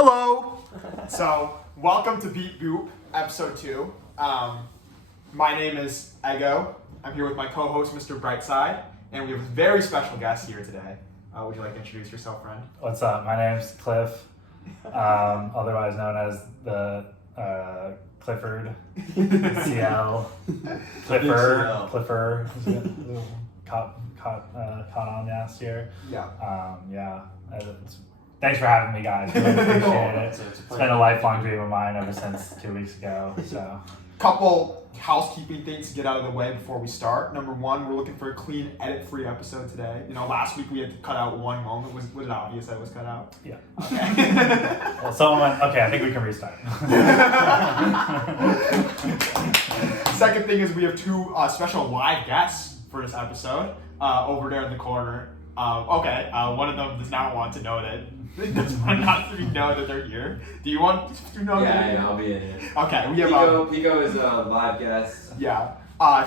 Hello! So, welcome to Beat Boop, episode 2. My name is Eggo. I'm here with my co-host, Mr. Brightside, and we have a very special guest here today. Would you like to introduce yourself, friend? What's up? My name's Cliff, otherwise known as the Clifford, CL, Clifford, caught on last year. Yeah. Thanks for having me, guys. Really appreciate it. It's been a lifelong dream of mine ever since 2 weeks ago. So, Couple housekeeping things to get out of the way before we start. Number one, we're looking for a clean, edit-free episode today. You know, last week we had to cut out one moment. Was it obvious that it was cut out? Yeah. Okay. Well, someone went, okay, I think we can restart. Second thing is we have two special live guests for this episode over there in the corner. One of them does not want to know that. Does not know that they're here. Do you want to know that? Yeah, I'll be in it. Okay, we have Pico is a live guest. Yeah.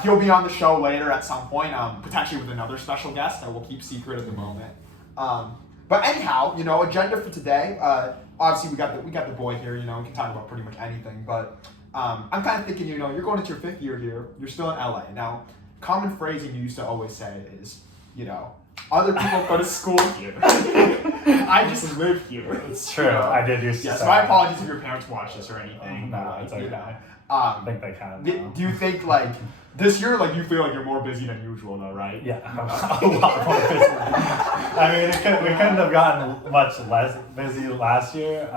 He'll be on the show later at some point, potentially with another special guest that we'll keep secret at the moment. But anyhow, you know, agenda for today. Obviously, we got the boy here. You know, we can talk about pretty much anything. But I'm kind of thinking, you know, you're going into your 5th year here. You're still in LA now. Common phrasing you used to always say is, you know, other people go to school here. I just live here. It's true. You know? I did used to Yeah, say so my that. apologies if your parents watch this or anything. No, it's okay. You know. I think they kind of know. Do you think, like, this year, like, you feel like you're more busy than usual, though, right? Yeah, a lot more busy. I mean, we couldn't have gotten much less busy last year,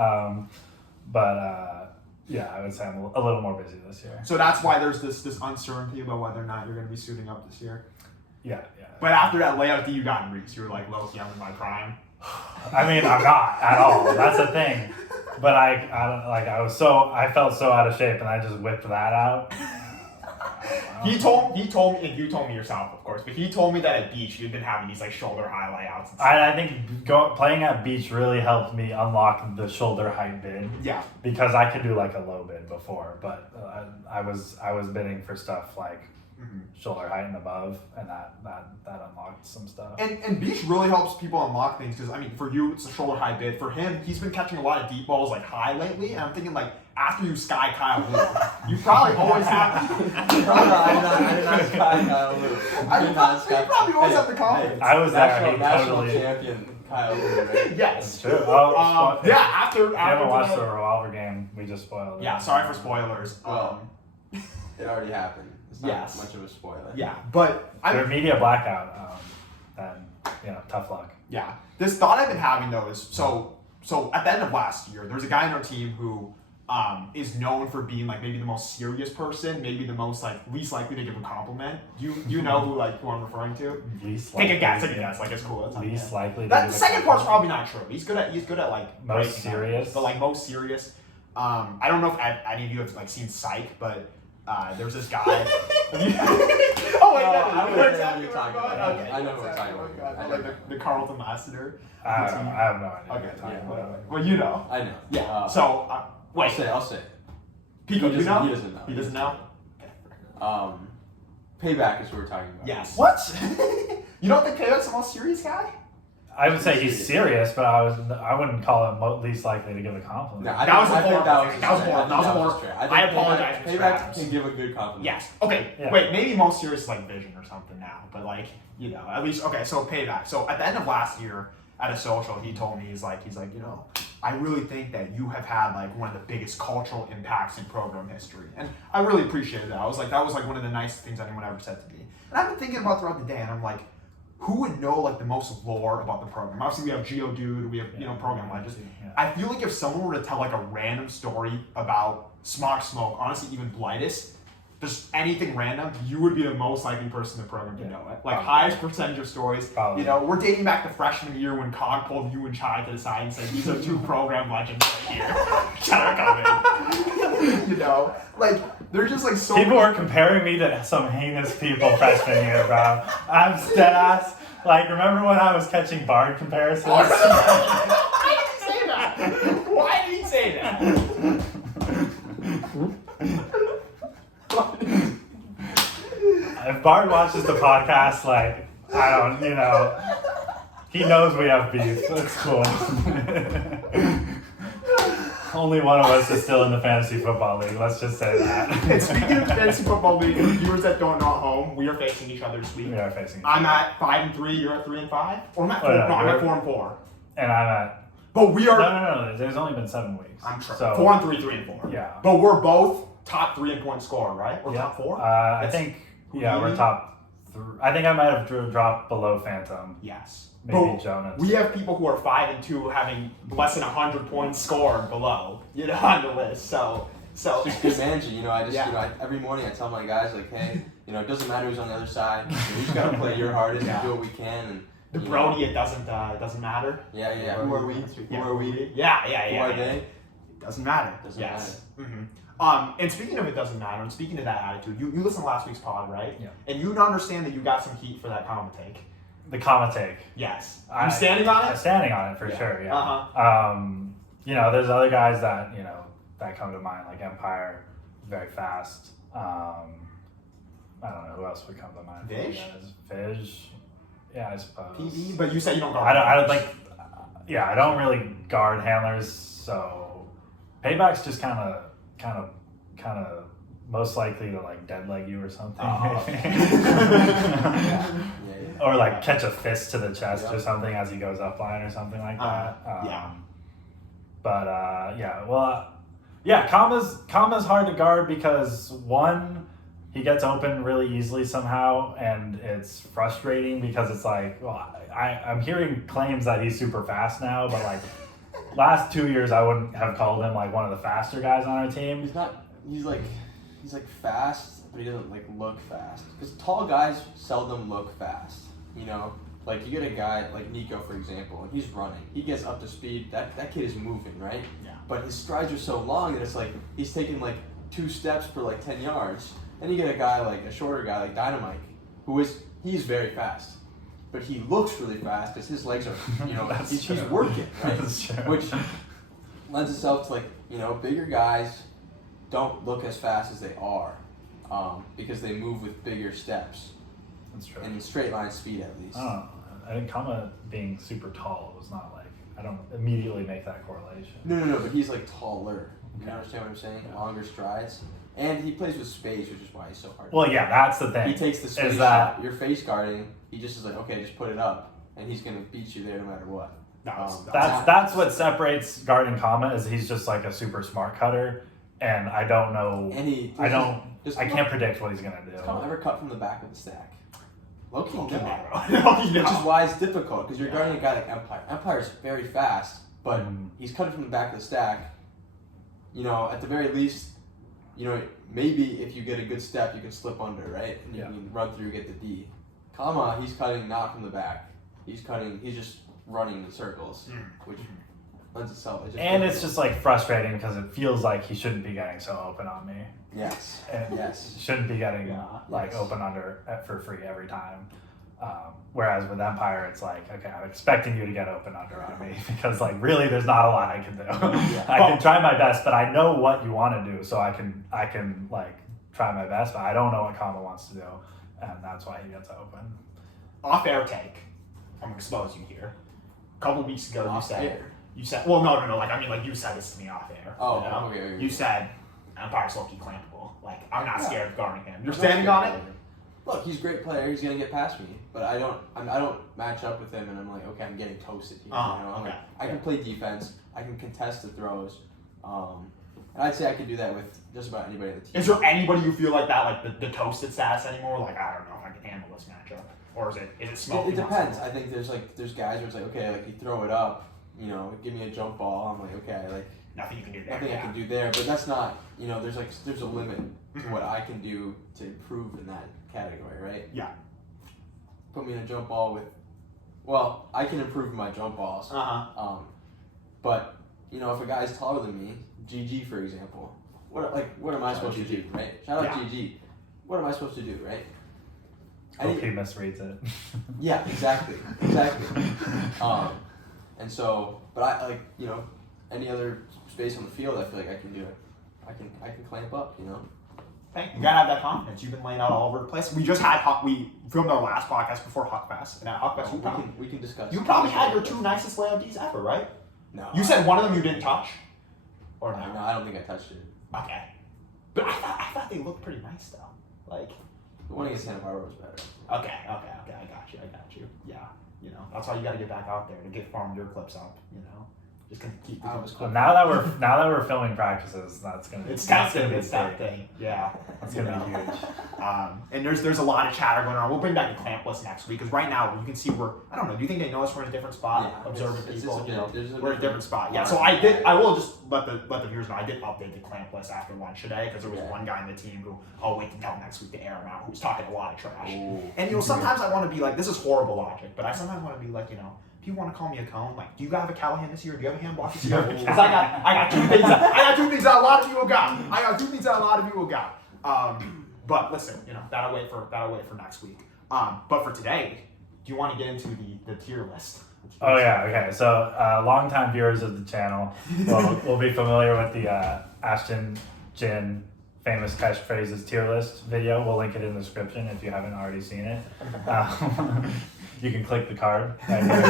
yeah, I would say I'm a little more busy this year. So that's why there's this uncertainty about whether or not you're going to be suiting up this year. Yeah. But after that layout that you got in Reese, you were like, low-key, I'm in my prime. I mean, I'm not at all. That's the thing. But I felt so out of shape, and I just whipped that out. He told me, and you told me yourself, of course, but he told me that at beach you'd been having these like shoulder high layouts. And stuff. I think playing at beach really helped me unlock the shoulder height bid. Yeah. Because I could do like a low bid before, but I was bidding for stuff like shoulder height and above, and that unlocked some stuff. And beach really helps people unlock things because I mean, for you it's a shoulder high bid. For him, he's been catching a lot of deep balls like high lately, and I'm thinking like after you sky Kyle Lou, you probably always have. I did not sky Kyle Lou. You probably always have the confidence. I was there. National Totally. champion Kyle Lou, right? Yes. It's true. Yeah. After If you haven't watched today- the revolver game, we just spoiled it. Yeah. Sorry for spoilers. It already happened. It's not much of a spoiler. Yeah, but Their media blackout. Then tough luck. Yeah. This thought I've been having though is so at the end of last year, there's a guy in our team who is known for being like maybe the most serious person, maybe the most like least likely to give a compliment. Do you know who I'm referring to? Take a guess. Like it's cool. That's least likely. That the second part's probably not true. He's good at like most serious. But like most serious. I don't know if any of you have like seen Psych, but there's this guy. Oh wait, I know what you're talking about. Okay. I know what you're talking about. Like the Carlton Lassiter. I have no idea. Okay. Well, you know. I know. Yeah. Wait. I'll say. Pico, do you know? He doesn't know. He doesn't know? Payback is what we're talking about. Yes. What? You don't think Payback's the most serious guy? I would say he's serious, but I wouldn't call him least likely to give a compliment. No, That was a horrible. I apologize for Payback Travis. can give a good compliment. Yes. Okay. Yeah. Wait. Maybe most serious is like Vision or something now, but like at least okay. So Payback. So at the end of last year at a social, he told me he's like you know, I really think that you have had like one of the biggest cultural impacts in program history, and I really appreciated that. I was like that was like one of the nicest things anyone ever said to me, and I've been thinking about throughout the day, and I'm like, who would know like the most lore about the program? Obviously, we have Geodude, we have program legends. Yeah. I feel like if someone were to tell like a random story about Smog Smoke, honestly, even Blightus, just anything random, you would be the most likely person in the program to know it. Like highest percentage of stories. Probably. You know, we're dating back to freshman year when Cog pulled you and Chai to the side and said, "These are 2 program legends right here." Shout out coming. You know, like they're just like so. People were comparing me to some heinous people freshman year, bro. I'm dead ass. Like, remember when I was catching Bard comparisons? Why did he say that? Why did he say that? If Bard watches the podcast, like, he knows we have beef. That's cool. Only one of us is still in the fantasy football league. Let's just say that. And speaking of fantasy football league, and viewers that don't know at home, we are facing each other this week. We are facing each I'm other. at 5-3. You're at 3-5. Or I'm at 4. Oh, no, I'm at you're- 4-4. And I'm at. But we are. No. There's only been 7 weeks. I'm sure. So, 4-3, 3-4. Yeah. But we're both top 3 in point scorer, right? Or Yeah. top 4? I think. Yeah, we're top 3. I think I might have dropped below Phantom. Yes. Maybe But Jonas. we have people who are 5-2 having less than 100 points scored below, on the list. So It's just good managing, Yeah. every morning I tell my guys, like, hey, it doesn't matter who's on the other side. We just gotta play your hardest Yeah. and do what we can. And the Brody, it doesn't matter. Yeah. Who are we? Who are we? Yeah. Who are they? It doesn't matter. Doesn't yes. Mm-hmm. And speaking of it doesn't matter, and speaking of that attitude, you listened to last week's pod, right? Yeah. And you understand that you got some heat for that comment take. The comma take. Yes. You standing on it? I'm standing on it for Yeah. sure. Yeah. Uh-huh. There's other guys that that come to mind, like Empire, very fast. I don't know who else would come to mind. Vish? Vish. Yeah, I suppose. PD, but you said you don't guard. I don't like. Yeah, I don't really guard handlers, so Payback's just kind of most likely to like dead leg you or something. Yeah. Or like catch a fist to the chest Yep. or something as he goes up line or something like that. Yeah. But Kama's hard to guard because one, he gets open really easily somehow, and it's frustrating because it's like, well, I'm hearing claims that he's super fast now, but like last 2 years I wouldn't have called him like one of the faster guys on our team. He's not. He's like fast, but he doesn't like look fast. Because tall guys seldom look fast. Like you get a guy like Nico, for example, and he's running. He gets up to speed. That kid is moving, right? Yeah. But his strides are so long that it's like he's taking like 2 steps per like 10 yards. Then you get a guy like a shorter guy like Dynamite, he's very fast, but he looks really fast because his legs are he's working, right? That's true. Which lends itself to like bigger guys don't look as fast as they are because they move with bigger steps That's true. and straight line speed at least. I don't know. I think Kama being super tall was not like, I don't immediately make that correlation. No, but he's like taller. You Okay. understand what I'm saying? Yeah. Longer strides. And he plays with space, which is why he's so hard. Well, yeah, that's the thing. He takes the space is that shot. You're face guarding. He just is like, okay, just put it up, and he's gonna beat you there no matter what. that's what separates guarding Kama is he's just like a super smart cutter, and I don't know. And I can't predict what he's gonna do. Does Kama ever cut from the back of the stack? Low-key, no. Which Which is why it's difficult, because you're guarding a guy like Empire. Empire's very fast, but he's cutting from the back of the stack. At the very least, maybe if you get a good step, you can slip under, right? And you can run through, get the D. Kama, he's cutting not from the back. He's just running in circles, which lends itself. It's just like frustrating because it feels like he shouldn't be getting so open on me. Yes. And Yes. shouldn't be getting open under for free every time. Whereas with Empire, it's like, okay, I'm expecting you to get open under on me because like really there's not a lot I can do. I can try my best, but I know what you want to do, so I can like try my best, but I don't know what Kama wants to do, and that's why he gets open. Off-air take. I'm gonna expose you here. A couple weeks ago, Off-air? you said, well, no, like, I mean, like, you said this to me off-air. Oh, okay. You said, Empire's low-key clampable. Like, I'm not scared of guarding him. You're I'm not standing scared on of it? him. Look, he's a great player. He's gonna get past me, but I don't match up with him, and I'm like, okay, I'm getting toasted here. I'm okay. like, I can play defense. I can contest the throws, and I'd say I can do that with just about anybody on the team. Is there anybody you feel like that, like the toasted stats anymore? Like, I don't know if I can handle this matchup, or is it smoke? It depends. I think there's guys where it's like, okay, like you throw it up, give me a jump ball. I'm like, okay, like nothing you can do there. nothing I can do there, but that's not, there's a limit to what I can do to improve in that category, right? Yeah. Put me in a jump ball well, I can improve my jump balls. But if a guy's taller than me, GG for example, what am I supposed to do, right? Shout out GG. What am I supposed to do, right? Hope he misreads it. Yeah, exactly. And so, but I like, any other space on the field, I feel like I can do it. I can clamp up, Thank you. You gotta have that confidence. You've been laying out all over the place. We just had we filmed our last podcast before Huckfest, and at Huckfest we can discuss. You probably had your 2 nicest layout Ds ever, right? No. You said one of them you didn't touch. Or no? No, I don't think I touched it. Okay. But I thought they looked pretty nice though. Like The one against Santa Barbara was better. Okay. I got you. Yeah. You know, that's why you got to get back out there to get farm your clips up. You know, just gonna keep. Well, now that we're filming practices, that's gonna. It's tempting. It's tempting. Yeah. That's gonna be huge. And there's a lot of chatter going on. We'll bring back the clamp list next week because right now you can see I don't know. Do you think they know us? We're in a different spot, observing people. We're in a different spot. Yeah. So I will just let the viewers know. I did update the clamp list after lunch today because there was one guy in the team who I'll wait until next week to air him out who was talking a lot of trash. Ooh. And you know sometimes I want to be like, this is horrible logic, but I sometimes want to be like, you know. If you want to call me a cone, like, do you have a Callahan this year? Do you have a hand block this year? Because I got two things. I got two things that a lot of people got. But listen, you know, that'll wait for next week. But for today, do you want to get into the tier list? Oh yeah, okay. So longtime viewers of the channel will be familiar with the Ashton Jin famous catchphrases tier list video. We'll link it in the description if you haven't already seen it. You can click the card right here.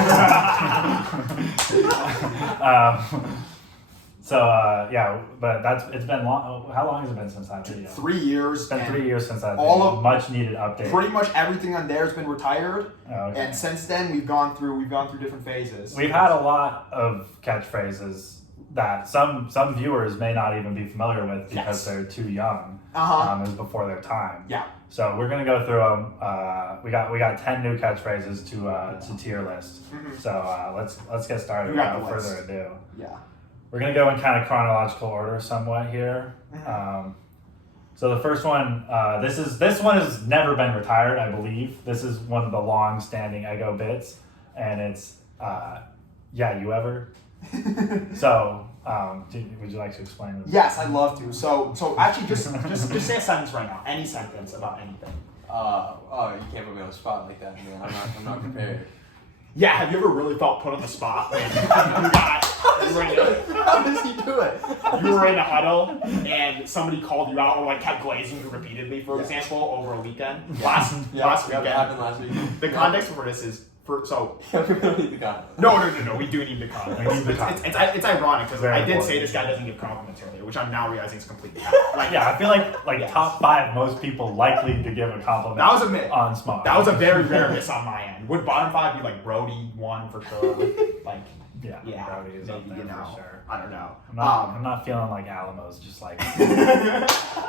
But it's been long. How long has it been since that video? 3 years. It's been 3 years since that video. Much needed update. Pretty much everything on there has been retired. Oh, okay. And since then we've gone through different phases. We've had a lot of catchphrases that some viewers may not even be familiar with because they're too young. It was before their time. Yeah. So we're gonna go through them. We got 10 new catchphrases to tier list. Mm-hmm. So let's get started without further ado. Yeah. We're gonna go in kind of chronological order somewhat here. Mm-hmm. So the first one, this one has never been retired, I believe. This is one of the long-standing Eggo bits, and it's yeah, you ever. So, would you like to explain this? Yes, I'd love to. So actually, just say a sentence right now. Any sentence about anything. You can't put me on the spot like that, man. I'm not prepared. Yeah, have you ever really felt put on the spot? How does he do it? You were in a huddle and somebody called you out or like kept glazing you repeatedly, for example, over a weekend. Last weekend. Happened last week. The context for this is we don't need the context. No. We do need the context. It's ironic because I did say this guy doesn't give compliments earlier, which I'm now realizing is completely like yeah. I feel like top 5 most people likely to give a compliment. That was a myth on Smart. That was a very rare miss on my end. Would bottom 5 be like Brody 1 for sure? Like yeah, Brody is up there for sure. I don't know. I'm not feeling like Alamo's just like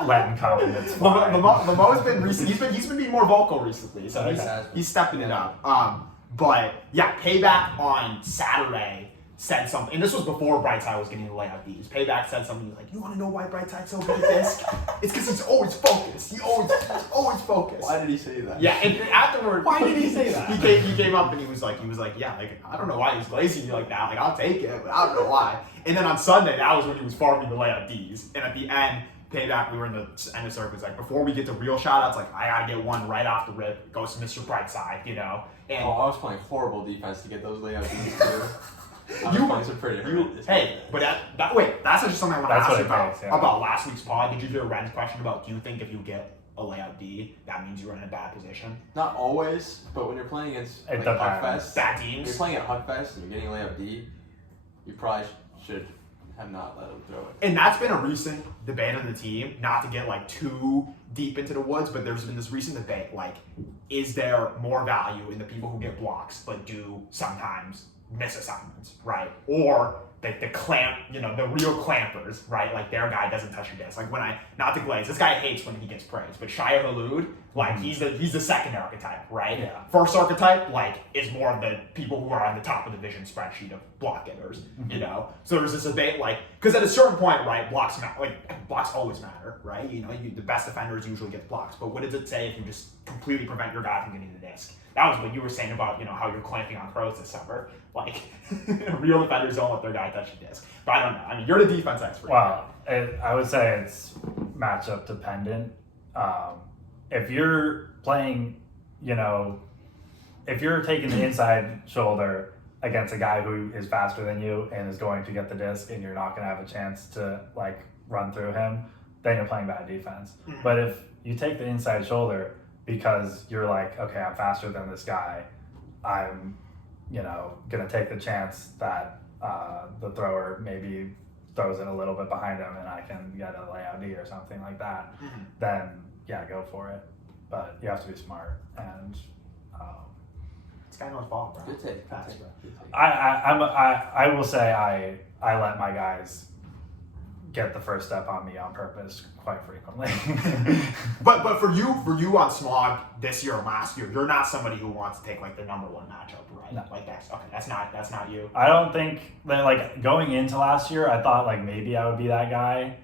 letting compliments fly. Lamo's been recent. He's been being more vocal recently, so he's stepping it up. But yeah, Payback on Saturday said something, and this was before Brightside was getting the layout Ds. Payback said something like, "You want to know why Brightside's so good at this? It's because he's always focused. He's always focused." Why did he say that? Yeah, and afterward, why did he say that? He came up and he was like, yeah, like I don't know why he's glazing you like that. Like I'll take it, but I don't know why. And then on Sunday, that was when he was farming the layout Ds, and at the end. Payback, we were in the end of circles. Like before we get to real shout outs, like I gotta get one right off the rip. It goes to Mr. Brightside, you know. And I was playing horrible defense to get those layouts too. I was playing some pretty horrendous. Hey, but that's just something I want to ask you about last week's pod. Did you hear Ren's question about do you think if you get a layout D, that means you're in a bad position? Not always, but when you're playing against like Huckfest, bad teams. When you're playing at Huckfest and you're getting a layout D, you probably should have not let him throw it. And that's been a recent debate on the team, not to get like too deep into the woods, but there's been this recent debate, like, is there more value in the people who get blocks but do sometimes miss assignments, right? Or the clamp, you know, the real clampers, right? Like their guy doesn't touch your disc. Like not to glaze, this guy hates when he gets praised, but Shia Halud, like he's the second archetype, right? Yeah. First archetype, like, is more of the people who are on the top of the vision spreadsheet of block getters, you know? So there's this debate, like, because at a certain point, right, blocks always matter, right? You know, the best defenders usually get blocks, but what does it say if you just completely prevent your guy from getting the disc? That was what you were saying about, you know, how you're clamping on crows this summer. Like, real defenders don't let their guy touch the disc. But I don't know. I mean, you're the defense expert. Well, I would say it's matchup dependent. If you're playing, you know, if you're taking the inside shoulder against a guy who is faster than you and is going to get the disc and you're not going to have a chance to, like, run through him, then you're playing bad defense. Mm-hmm. But if you take the inside shoulder because you're like, okay, I'm faster than this guy, I'm, you know, going to take the chance that the thrower maybe throws it a little bit behind him and I can get a layout D or something like that, then yeah, go for it. But you have to be smart and. This guy knows ball, bro. Good take. Fast, bro. I will say I let my guys get the first step on me on purpose quite frequently. But for you on Smog this year or last year, you're not somebody who wants to take like the number one matchup, right? No. Like that's not you. I don't think that like going into last year, I thought like maybe I would be that guy,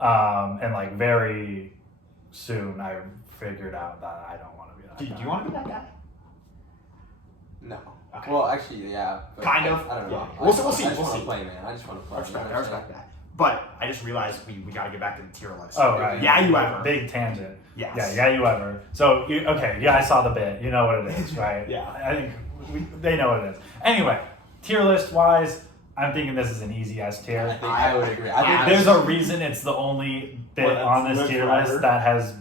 and like very soon I figured out that I don't want to be that guy. Do you want to be that guy? No. Okay. Well, actually, yeah. But Kind of. I don't know. Yeah. I We'll just see. want to play, man. I just want to play. I respect that. But I just realized we got to get back to the tier list. Oh, right. Yeah, you ever. Big tangent. Yes. Yeah, you ever. So, you guys saw the bit. You know what it is, right? Yeah. I think they know what it is. Anyway, tier list wise, I'm thinking this is an easy S tier. I think I would agree. I think There's a reason it's the only bit on this tier list that has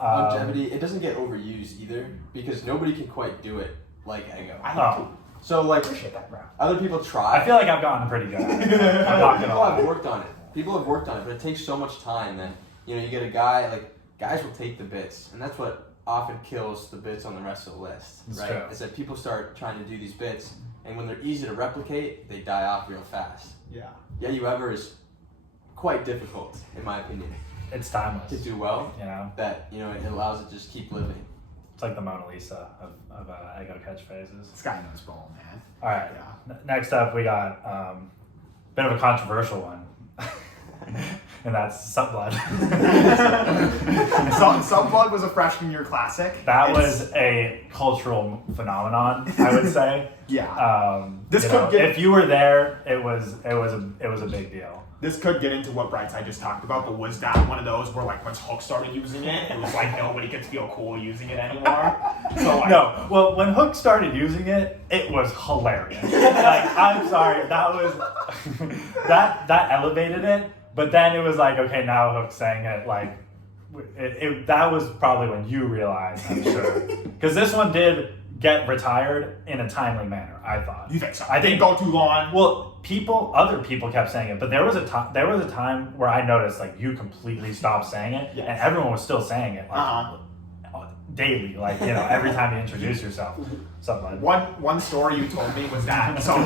longevity. It doesn't get overused either because nobody can quite do it like Eggo. So like appreciate that, bro. other people try. I feel like I've gotten pretty good at it. I'm not gonna People lie. have worked on it. People have worked on it, but it takes so much time that you get a guy like guys will take the bits, and that's what often kills the bits on the rest of the list, That's right? true. Is that people start trying to do these bits, and when they're easy to replicate, they die off real fast. Yeah. Yeah, you ever is quite difficult, in my opinion, It's timeless. to do well. You know, That it allows it to just keep living. it's like the Mona Lisa of Eggo catchphrases. This guy knows ball, man. All right. Yeah. Next up, we got a bit of a controversial one, and that's Subblood. Subblood was a freshman year classic. That was a cultural phenomenon, I would say. Yeah. This you could know, get- if you were there, it was a big deal. This could get into what Brightside just talked about, but was that one of those where like once Hook started using it, it was like nobody could feel cool using it anymore? So like, No, well, when Hook started using it, it was hilarious. Like, I'm sorry, that was that elevated it. But then it was like, okay, now Hook's saying it like, that was probably when you realized, I'm sure, because this one did get retired in a timely manner. I thought. You think so? I think Didn't go too long. Well, other people kept saying it, but there was a time where I noticed like you completely stopped saying it, Yes. and everyone was still saying it like daily, like every time you introduce yourself, something like One story you told me was that so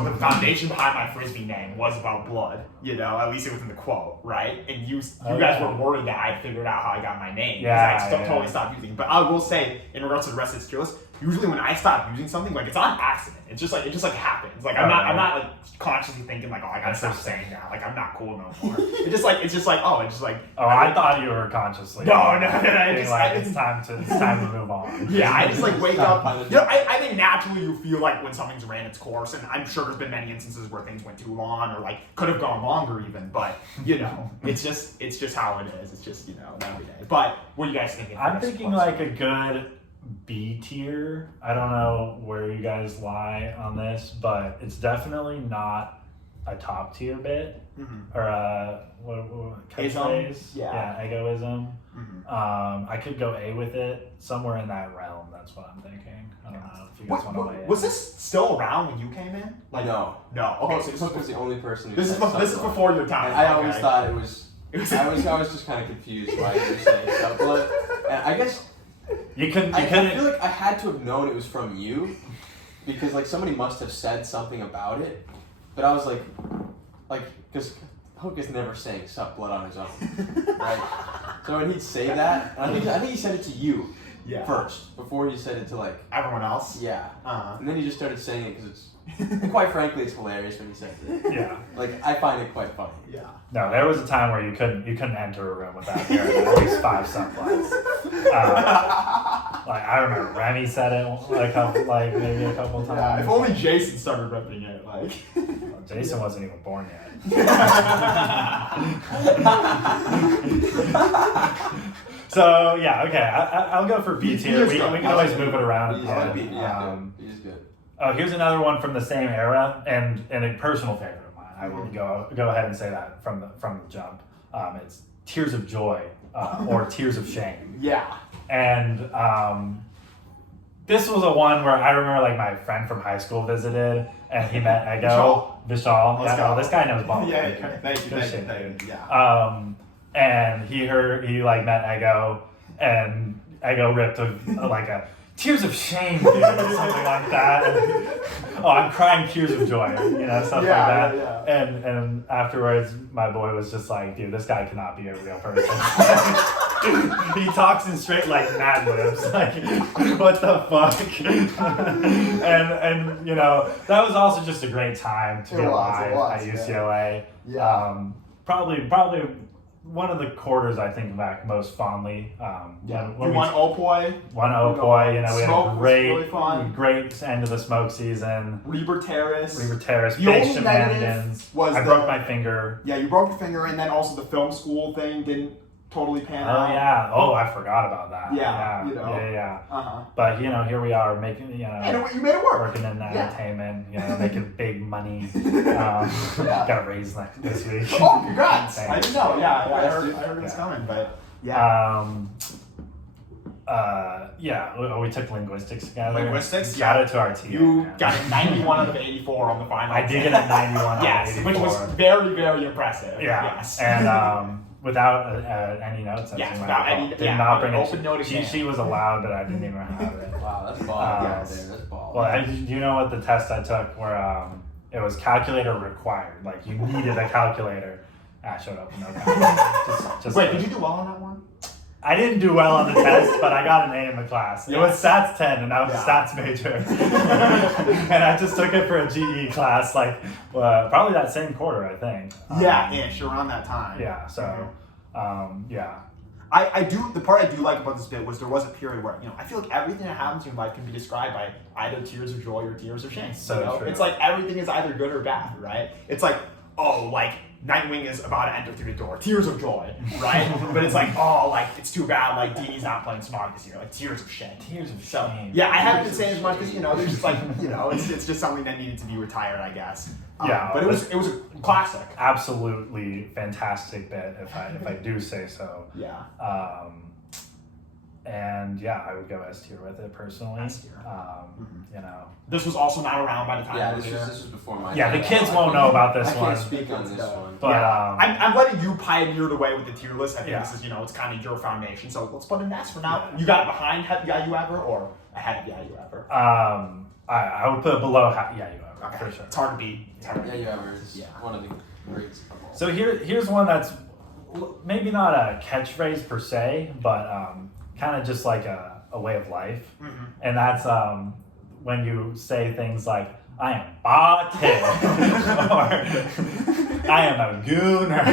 the foundation behind my frisbee name was about blood, at least it was in the quote, right? And you guys were worried that I figured out how I got my name because I totally stopped using it. But I will say, in regards to the rest of the tier list, usually when I stop using something, like it's on accident. It just happens. Like I'm not like consciously thinking like, oh, I gotta stop saying that. Like I'm not cool no more. It's I thought you were consciously. No. It's time to move on. Yeah, I just like wake up. I think naturally you feel like when something's ran its course, and I'm sure there's been many instances where things went too long or like could have gone longer even. But it's just how it is. It's just every day. But what are you guys thinking? I'm thinking like a good B tier. I don't know where you guys lie on this, but it's definitely not a top tier bit or a what catchphrase. Yeah, Eggo-ism. I could go A with it somewhere in that realm. That's what I'm thinking. I don't know if you guys want to weigh in. Was this still around when you came in? Like no. Okay, so Hook was the only person who this is said before your time. And I always thought it was. I was just kind of confused why you were saying Subblood, and I guess. You couldn't. I feel like I had to have known it was from you, because like somebody must have said something about it, but I was like, because Hook is never saying Subblood on his own, right? So when he'd say that, and I think he said it to you first before he said it to like everyone else. Yeah, and then he just started saying it because it's. Quite frankly, it's hilarious when he says it. Yeah. Like I find it quite funny. Yeah. No, there was a time where you couldn't enter a room without hearing at least 5 subplots. Like I remember Remy said it maybe a couple times. Yeah, if only Jason started ripping it, like. Well, Jason wasn't even born yet. So yeah, okay, I'll go for B tier. We can always move it around. He's good. Oh, here's another one from the same era and a personal favorite of mine. I will go ahead and say that from the jump. It's Tears of Joy or Tears of Shame. Yeah. And this was a one where I remember like my friend from high school visited and he met Eggo. Vishal. Let's Yeah, go. no, this guy knows ball. Yeah, thank you, Good thank you, shit, thank dude. you. Yeah. And he like met Eggo, and Eggo ripped a tears of shame, dude, or something like that. And, I'm crying tears of joy, stuff like that. Yeah. And afterwards, my boy was just like, dude, this guy cannot be a real person. He talks in straight like Mad Libs, like what the fuck? and that was also just a great time to be alive at UCLA. Yeah. Probably one of the quarters I think back most fondly. When we won Opoi. Won Opoi, we had Smoke a was really fun. great end of the smoke season. Reber Terrace. Big The only shenanigans. negative was I broke my finger. Yeah, you broke your finger, and then also the film school thing didn't totally pan out. Oh yeah. Oh, I forgot about that. Yeah, Yeah. Uh-huh. But here we are making And you made it work. working in entertainment, making big money. Yeah. Got a raise this week. Oh, congrats! Thanks. I didn't know. Yeah, I Congrats, heard dude. it was coming, but we took linguistics together. Linguistics, Shout yeah. out to our team. You got a 91 out of 84 on the final. I did get a 91 out of Yes, 84. which was very, very impressive. Yeah. Yes. And without any notes. Yes, as you without might any- recall. yeah, Did not bring open it. note exam. She was allowed, but I didn't even have it. Wow, that's ball Yes. right there. That's ball. Well, do you know what the test I took where it was calculator required? Like you needed a calculator. I showed up with no calculator. Just Wait, did you do well on that one? I didn't do well on the test, but I got an A in the class. It was Stats 10, and I was a Yeah. Stats major. And I just took it for a GE class, probably that same quarter, I think. Ish, around that time. Yeah, so, yeah. The part I do like about this bit was there was a period where, I feel like everything that happens in life can be described by either tears of joy or tears of shame. So true. It's like everything is either good or bad, right? It's like, Nightwing is about to enter through the door. Tears of joy, right? But it's like, it's too bad, Deanie's not playing Smog this year. Tears of shame. Tears of So, shame. yeah, I haven't been saying as much because, there's just it's just something that needed to be retired, I guess. But it was a classic. Absolutely fantastic bit, if I do say so. Yeah. And yeah, I would go S tier with it personally. S tier. This was also not around by the time Yeah, it was this here. was before my Yeah, time. the kids won't know about this I one. can't speak on this one. But yeah. I'm letting you pioneer the way with the tier list. I think Yeah. this is, it's kind of your foundation. So let's put an S for now. Yeah. You got it behind Yeah You Ever or ahead of Yeah You Ever? I would put it below Yeah You Ever, Okay. for sure. It's hard to beat. Yeah, you ever is one of the greats of all. So here's one that's maybe not a catchphrase per se, but kind of just like a way of life. Mm-hmm. And that's when you say things like, I am Bate, or I am a gooner.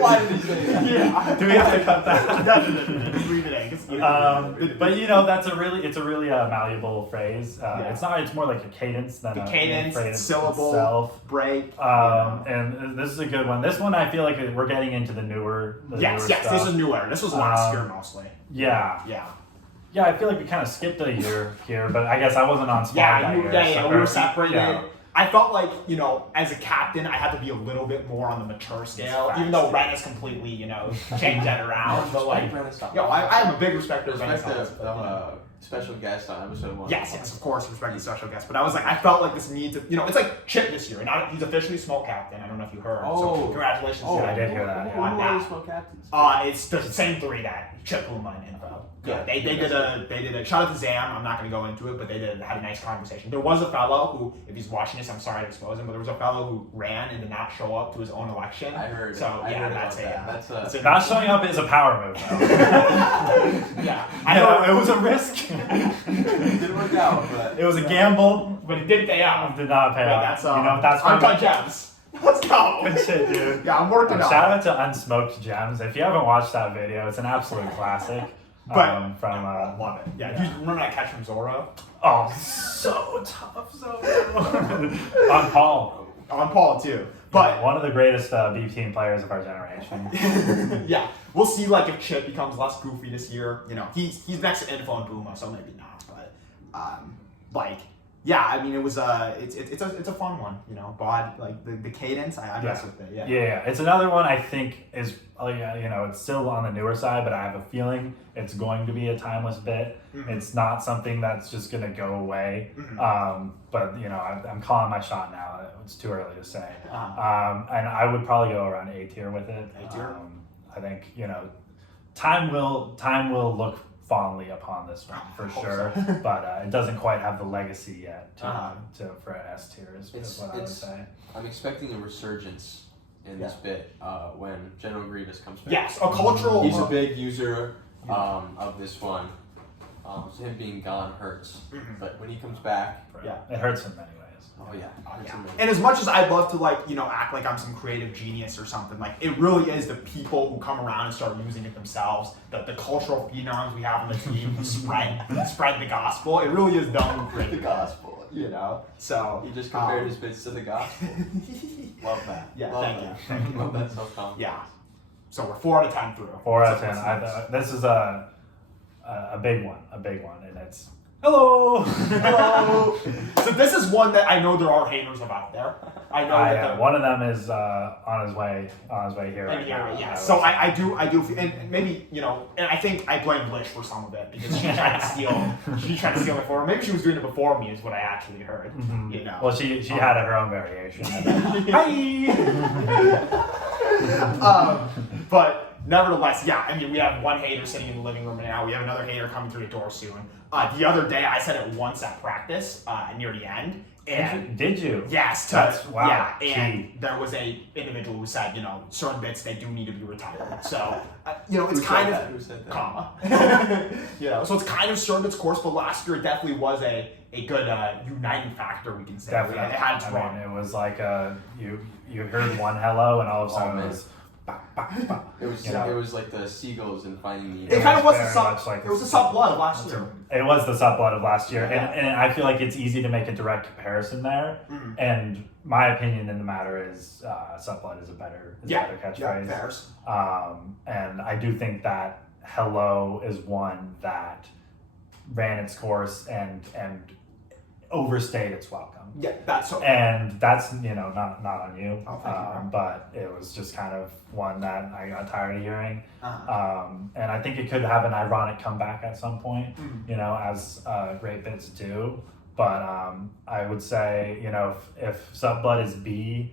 Why did he say that? Yeah. Do we have to cut that? Definitely. Just leave it in. But that's a really malleable phrase. It's more like a cadence than The a cadence, phrase syllable, itself. break. And this is a good one. This one I feel like we're getting into the newer. Yes, stuff. this is newer. This was last year mostly. Yeah. Yeah, I feel like we kind of skipped a year here, but I guess I wasn't on spot that year. We were separated. Yeah. I felt like, as a captain, I had to be a little bit more on the mature scale, even though Ren has completely, changed that around. But I am a big respecter of Ren's. Special guest on episode 1. Yes, of course, respect the special guest. But I felt like this need to, it's like Chip this year, and he's officially smoke captain. I don't know if you heard. So congratulations. I did hear that. On that. Smoke captains? It's the same three that Chip, Uma, and Info. Yeah, they did a shout out to Zam. I'm not going to go into it, but they had a nice conversation. There was a fellow who, if he's watching this, I'm sorry to expose him, but there was a fellow who ran and did not show up to his own election. I heard. So I heard that's about that. Not showing up is a power move, though. Yeah, it was a risk. It didn't work out, but It was a gamble. but it did pay out. Did not pay off. That's that's Uncut Gems. Let's go. Good shit, dude. Yeah, I'm working on it. Shout out to Unsmoked Gems. If you haven't watched that video, it's an absolute classic. But from love it. Yeah. Do you remember that catch from Zorro? oh, so tough, so on Paul. On Paul too. But One of the greatest B team players of our generation. yeah, we'll see if Chip becomes less goofy this year. He's next to Info and Boomer, so maybe not. But yeah, I mean, it was it's a fun one, you know. Bod, like the cadence, I mess with it. Yeah. It's another one I think is, you know, it's still on the newer side, but I have a feeling it's going to be a timeless bit. Mm-hmm. It's not something that's just gonna go away. Mm-hmm. But you know, I'm calling my shot now. It's too early to say. Uh-huh. And I would probably go around A tier with it. A tier. I think, you know, time will look fondly upon this one for sure, so. but it doesn't quite have the legacy yet Uh-huh. for S tier is what I would say. I'm expecting a resurgence in this bit when General Grievous comes back. Yes, a cultural. He's a big user of this one. So him being gone hurts, but when he comes back, It hurts in many ways. oh yeah, And as much as I'd love to, like, you know, act like I'm some creative genius or something, like, it really is the people who come around and start using it themselves, the cultural phenoms we have on the team who spread the gospel. It really is them who create the gospel, you know. So he just compared his bits to the gospel. Love that. Yeah, Love thank that. you. Love that self-confidence. Yeah. So we're 4 out of 10 through. 4 out of 10. This is a big one, and it's hello. Hello. So this is one that I know there are haters of out there. I know that one of them is on his way here. And Right here, now. yeah. So I do, and maybe, you know, and I think I blame Lish for some of it because she tried to steal it for her. Maybe she was doing it before me, is what I actually heard. Mm-hmm. You know. Well, she had her own variation. But nevertheless, yeah. I mean, we have one hater sitting in the living room now. We have another hater coming through the door soon. The other day, I said it once at practice near the end. And did you? yes, wow. Yeah, and there was a individual who said, you know, certain bits they do need to be retired. So, you know, it's kind of Who said that? comma. You know, so it's kind of served its course. But last year, it definitely was a good uniting factor. We can say Definitely. It had its I mean, it was like you heard one hello, and all of a sudden it was. It was You know. it was like the seagulls and finding the. It kind of was very the much like it was the sub blood of last year. It was the subblood of last year, Yeah. and I feel like it's easy to make a direct comparison there. Mhm. And my opinion in the matter is subblood is a better catchphrase. Yeah, theirs. And I do think that hello is one that ran its course and overstayed its welcome. Yeah, that's so. And that's, you know, not on you, Oh, thank you, bro. but it was just kind of one that I got tired of hearing. Uh-huh. And I think it could have an ironic comeback at some point, Mhm. you know, as great bits do. But I would say, you know, if Subblood is B,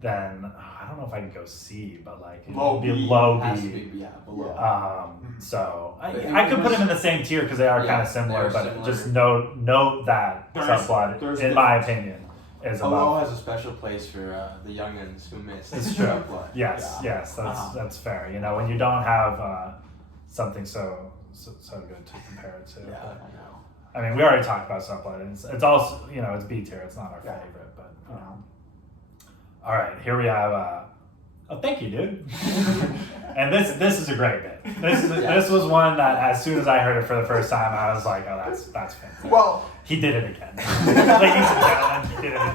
then I don't know if I can go C, but like it Low would be B, low Has B. to be, yeah, below. So But I it could put was- them in the same tier because they are Yeah, kind of similar, they're but similar. just note that There's Subblood, in my opinion, is Hello above. has a special place for the youngins who missed. It's true. Blood. Yes, Yeah. yes, Uh-huh. that's fair. You know, when you don't have something so good to compare it to. Yeah, But, I know. I mean, we already talked about Subblood. It's also, you know, it's B tier. It's not our Yeah. favorite, but all right, here we have. Oh, thank you, dude. And this is a great bit. This was one that as soon as I heard it for the first time, I was like, oh, that's fantastic. Well, He did it again. Ladies and gentlemen, he did it again.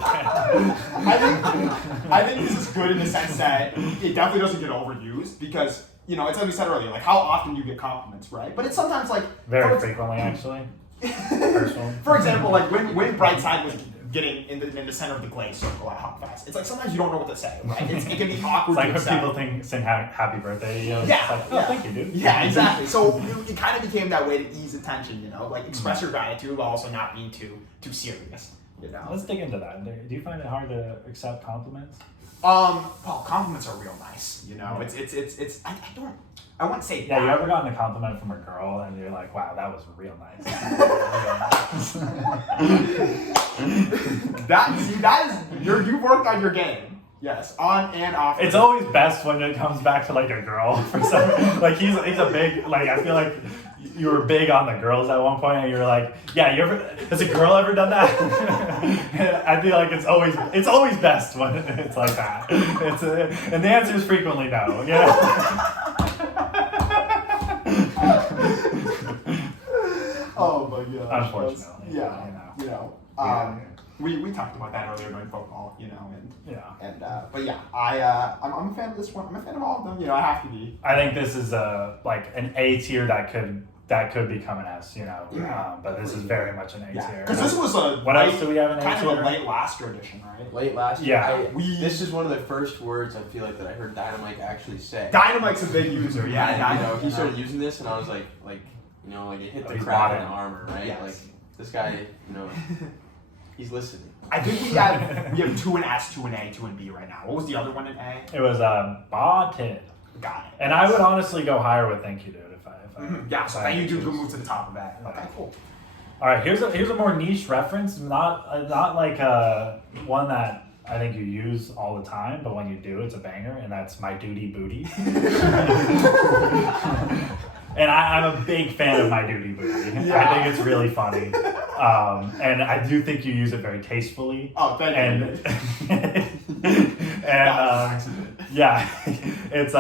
I think this is good in the sense that it definitely doesn't get overused because, you know, it's like we said earlier, like how often do you get compliments, right? But it's sometimes like Very frequently, actually. Personally. For example, like when Brightside was getting in the center of the glaze circle at Hopfest, it's like sometimes you don't know what to say, right? It can be awkward. It's like to when accept. people sing happy birthday to you. Yeah, It's like, oh, yeah. thank you, dude. Yeah, exactly. So it kind of became that way to ease attention, you know, like express your gratitude while also not being too serious, you know. Let's dig into that. Do you find it hard to accept compliments? Well, compliments are real nice, you know. It's I wouldn't say Yeah, that. you ever gotten a compliment from a girl and you're like, wow, that was real nice. that is you've worked on your game. Yes, on and off. It's always best when it comes back to like a girl for some. Like he's a big, like I feel like you were big on the girls at one point and you were like, yeah, has a girl ever done that? I feel like it's always best when it's like that. And the answer is frequently no. Yeah. Oh my god. Unfortunately. Yeah. You know. You know. Yeah. We talked about that earlier during football, you know, and Yeah. but yeah, I'm a fan of this one. I'm a fan of all of them. You know, I have to be. I think this is like an A tier that could that could become an S, Yeah. but this is very much an A Yeah, tier. because this was What else do we have in A kind tier? of a late last year edition, right? Late last year. Yeah. This is one of the first words I feel like that I heard Dynamite actually say. Dynamite's a big user, yeah. And, he started using this, and I was like it hit the he's crowd bought in it. the armor, right? Yes. Like this guy, he's listening. I think we have 2 in S, 2 in A, 2 in B right now. What was the other one in A? It was Botted. Got it. And I would honestly go higher with Thank You Dude if I Yeah, so thank you dude who moved to the top of A. Yeah. Okay, cool. All right, here's a more niche reference, not like one that I think you use all the time, but when you do, it's a banger, and that's My Duty Booty. And I'm a big fan of My Duty Booty. Yeah. I think it's really funny, and I do think you use it very tastefully. Oh, thank you. Yeah, it's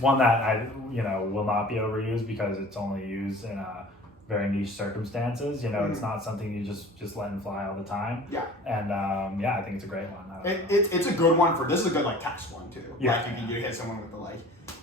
one that I will not be overused because it's only used in very niche circumstances. It's not something you just letting fly all the time. Yeah. And I think it's a great one. It's a good one this is a good text one too. Yeah. Like you can hit someone with the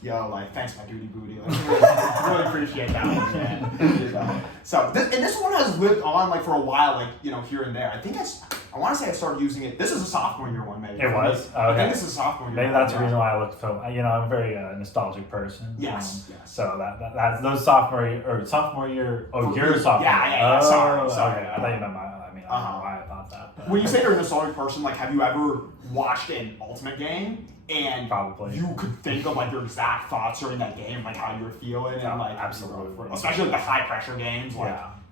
yo, thanks my duty booty. Really appreciate that one, man. So this one has lived on for a while, here and there. I think I want to say I started using it. This is a sophomore year one, maybe. It was? I Okay. think this is a sophomore year. Maybe that's the reason why I looked so. I'm a very nostalgic person. Yes. So that's those sophomore year. You're a sophomore. Yeah. Sorry. Okay. I thought you meant my. I don't know why I thought that. But When you say you're a nostalgic person, have you ever watched an Ultimate game and Probably. you could think of your exact thoughts during that game, how you were feeling, and absolutely. especially the high pressure games,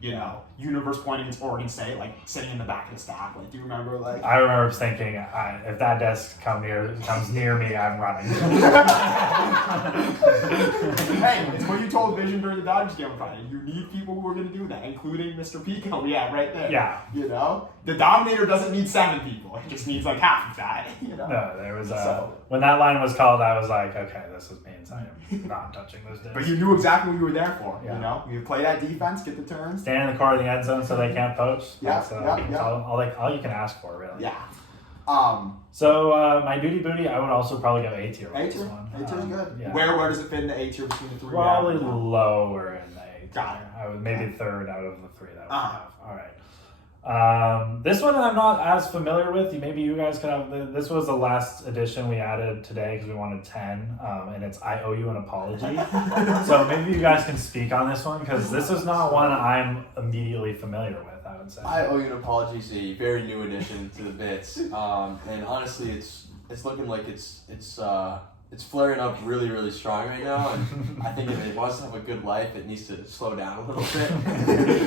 Yeah. Universe pointing against Oregon State, sitting in the back of the stack. Do you remember I remember thinking, if that desk comes near me, I'm running. Hey, it's what you told Vision during the Dodgers game on Friday. You need people who are going to do that, including Mr. Pico. Yeah, right there. Yeah. The Dominator doesn't need 7 people. It just needs half of that. No, there was when that line was called, I was like, okay, this is me inside. I'm not touching those discs. But you knew exactly what you were there for. Yeah. You play that defense, get the turns. Stand in the corner of the end zone so they can't poach. Yeah, That's yeah. all you can ask for, really. Yeah. So My Duty Booty, I would also probably go A tier. A tier. A tier's good. Yeah. Where does it fit in the A tier between the 3? Probably lower in the A tier. Got it. I would maybe third out of the 3 that we Uh-huh. have. All right. This one I'm not as familiar with. Maybe you guys could have. This was the last edition we added today because we wanted 10, and it's I Owe You an Apology. So maybe you guys can speak on this one because this is not one I'm immediately familiar with, I would say. I Owe You an Apology is a very new addition to the bits, and honestly, it's looking like it's flaring up really, really strong right now, and I think if it wants to have a good life, it needs to slow down a little bit.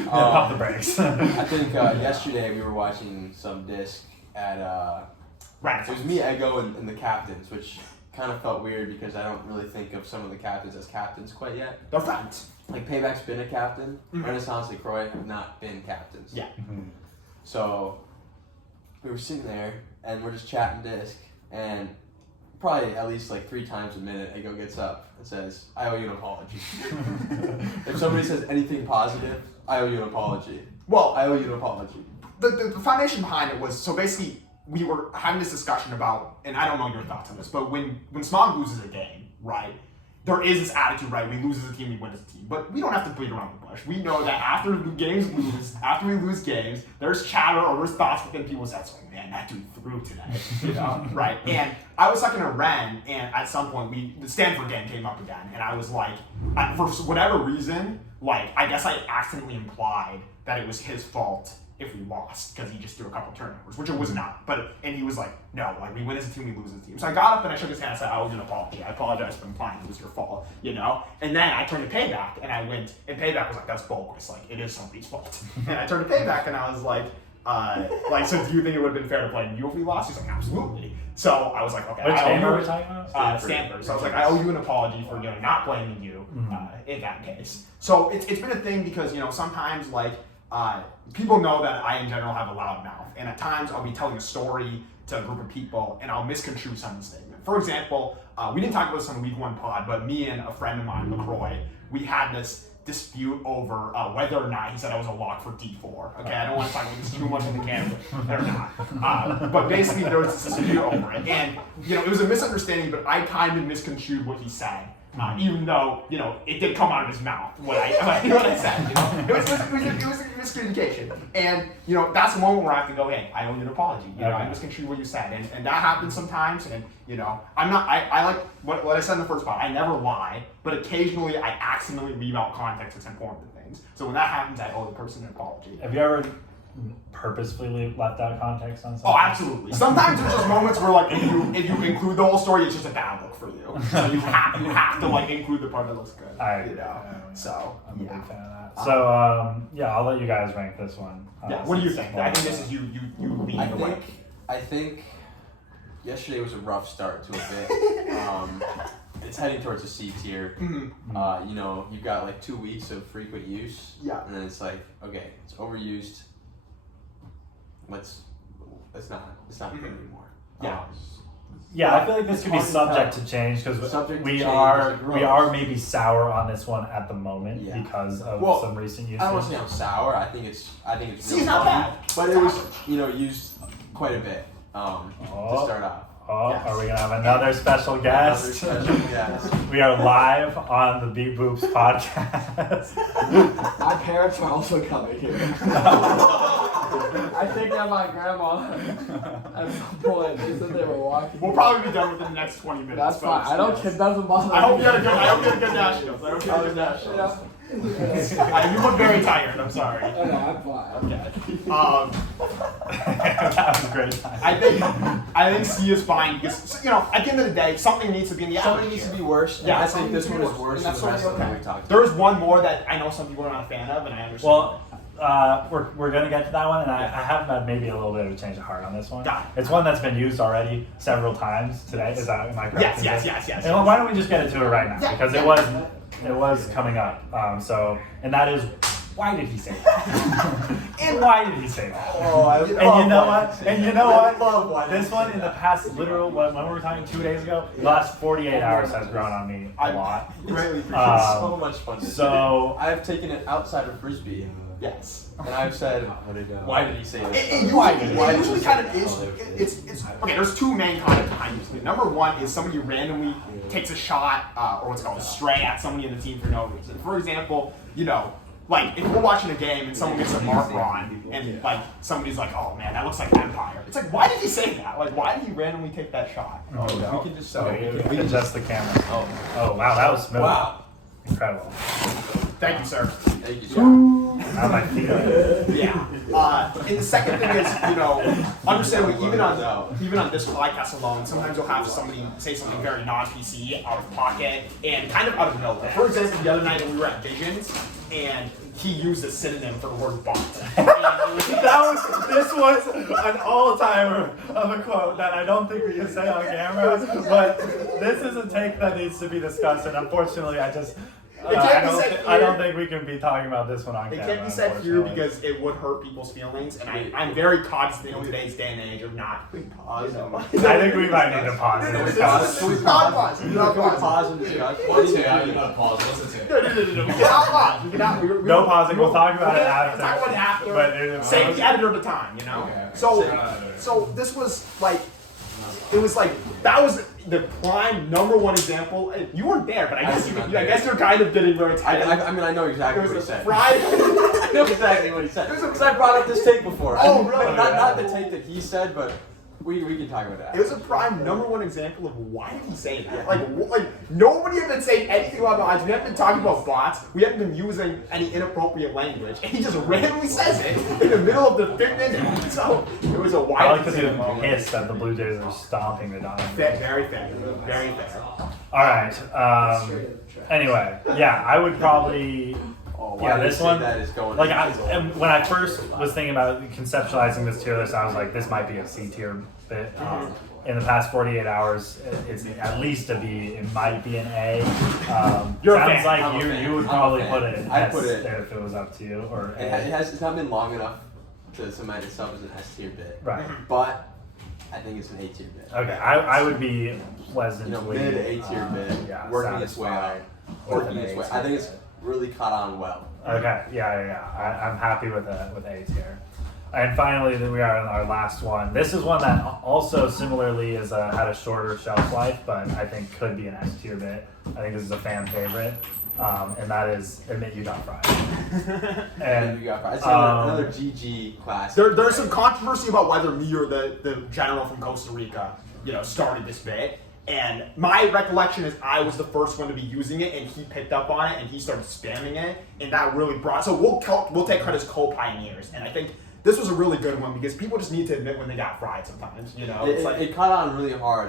Pump the brakes. I think yesterday we were watching some disc at it was me, Eggo, and the captains, which kind of felt weird because I don't really think of some of the captains as captains quite yet. They're friends. Payback's been a captain. Mhm. Renaissance and Croy have not been captains. Yeah. So we were sitting there and we're just chatting disc, and probably at least 3 times a minute, Eggo gets up and says, "I owe you an apology." If somebody says anything positive, "I owe you an apology." Well, I owe you an apology. the foundation behind it was, so basically we were having this discussion about, and I don't know your thoughts on this, but when Smog loses a game, right, there is this attitude, right, we lose as a team, we win as a team, but we don't have to beat around the bush. We know that after we lose games, there's chatter or there's thoughts within people's heads like, man, that dude threw today, right? And I was talking to Ren, and at some point the Stanford game came up again, and I was like, for whatever reason, I guess I accidentally implied that it was his fault if we lost because he just threw a couple turnovers, which it was not. And he was like, no, we win as a team, we lose as a team. So I got up and I shook his hand and said, I owe you an apology. I apologize for implying it was your fault, And then I turned to Payback and I went, and Payback was like, that's bogus. It is somebody's fault. And I turned to Payback and I was like, so do you think it would have been fair to play you if we lost? He's like, absolutely. So I was like, okay. Which game are we talking about? Stanford. So I was like, I owe you an apology for not blaming you in that case. So it's been a thing because sometimes people know that I in general have a loud mouth, and at times I'll be telling a story to a group of people and I'll misconstrue someone's statement. For example, we didn't talk about this on the week 1 pod, but me and a friend of mine, LaCroix, we had this dispute over whether or not he said I was a lock for D4. Okay, I don't want to talk about this too much in the camera. They're not. But basically there was this dispute over it, and it was a misunderstanding, but I kind of misconstrued what he said. even though it did come out of his mouth what I said. It was a miscommunication, and that's the moment where I have to go, hey, I owe you an apology. I misconstrued what you said, and that happens sometimes. And I'm not. I like what I said in the first spot. I never lie, but occasionally I accidentally leave out context that's important to things. So when that happens, I owe the person an apology. Have you ever purposefully left out context on something? Oh, absolutely. Sometimes there's just moments where like if you include the whole story, it's just a bad look for you. So you have to like include the part that looks good. So I'm a big fan of that. So I'll let you guys rank this one. What do you think? I think this is you leading the way. I think yesterday was a rough start to a bit. It's heading towards a C tier. You've got like 2 weeks of frequent use. Yeah. And then it's like, okay, it's overused. It's not good anymore. I feel like this could be subject to change because we are maybe sour on this one at the moment because of some recent usage. I don't want to say I'm sour. I think it's it's not bad, but it was used quite a bit to start off. Are we gonna have another special guest? We are live on the Beat Boops podcast. My parents are also coming here. I think that my grandma at some point they said they were walking. We'll probably be done within the next 20 minutes. That's fine. I don't care. Doesn't bother me. I hope you had a good nationals. You look very tired. I'm sorry. Oh, no, I'm fine. Okay. That was great. I think C is fine because at the end of the day, something needs to be in the average. Something needs to be worse. Yeah, I think this one is worse than the rest of them we talked about. There is one more that I know some people are not a fan of, and I understand. Well, we're gonna get to that one, and I have had maybe a little bit of a change of heart on this one. Got it. It's one that's been used already several times today. Am I correct? Yes. And why don't we just get into it right now? Because it was coming up. And that is, why did he say that? And why did he say that? And you know what? This one in the past when we were talking 2 days ago, the last 48 hours has grown on me a lot. Greatly appreciate So much fun. So I've taken it outside of Frisbee. Yes. And I've said, why did he say that? It usually kind of is. It's okay. There's two main concepts behind this. Number one is somebody randomly takes a shot or what's called a stray at somebody in the team for no reason. For example, like if we're watching a game and someone gets a mark wrong and like somebody's like, oh man, that looks like Empire. It's like, why did he say that? Like, why did he randomly take that shot? We can just we can adjust the camera. Oh wow, that was smooth. Wow. Incredible. Thank you, sir. Thank you, sir. How my feet are. Yeah. And the second thing is, understandably, even on this podcast alone, sometimes you'll have somebody say something very non-PC, out of pocket, and kind of out of nowhere. For example, the other night when we were at Visions, and he used a synonym for the word bot. This was an all-timer of a quote that I don't think we can say on camera, but this is a take that needs to be discussed, and unfortunately, I don't think we can be talking about this one on camera. It can't be said here because it would hurt people's feelings, and I'm very cognizant in today's day and age of not. Pause. I think we might need to pause and discuss. Can we pause and discuss? No. We cannot pause. No pausing. We'll talk about it after. Talk about it after. But save the editor the time, Okay. So this was like, it was like that was the prime number one example. You weren't there, but I guess you're kind of getting very tired. I know exactly what he said. I know exactly what he said. Because I brought up this take before. Oh, really? Not the take that he said, but we can talk about that. It was a prime number one example of why did he say that? Like nobody had been saying anything about bots. We haven't been talking about bots. We haven't been using any inappropriate language, and he just randomly says it in the middle of the 5th inning. So it was a wild. I like to see him pissed that the Blue Jays are stomping the Diamondbacks. Very fair. Very fair. All right. Anyway, I would probably. This one. That is going when I first was thinking about conceptualizing this tier list, I was like, this might be a C tier bit. In the past 48 hours, it's at least a B. It might be an A. Sounds like you would probably put it in S there if it was up to you, or A. It's not been long enough to cement itself as an S tier bit. Right. But I think it's an A tier bit. Okay, I would be pleasantly mid A tier bit, working its way out. I think it's really caught on well. Okay, I'm happy with A tier. And finally, then we are on our last one. This is one that also similarly had a shorter shelf life, but I think could be an S tier bit. I think this is a fan favorite, and that is Admit You Got Fried. And you got fried. It's another GG class. There's some controversy about whether me or the general from Costa Rica, started this bit. And my recollection is I was the first one to be using it, and he picked up on it, and he started spamming it, and that really brought. So we'll take credit as co-pioneers, and I think this was a really good one because people just need to admit when they got fried sometimes. It caught on really hard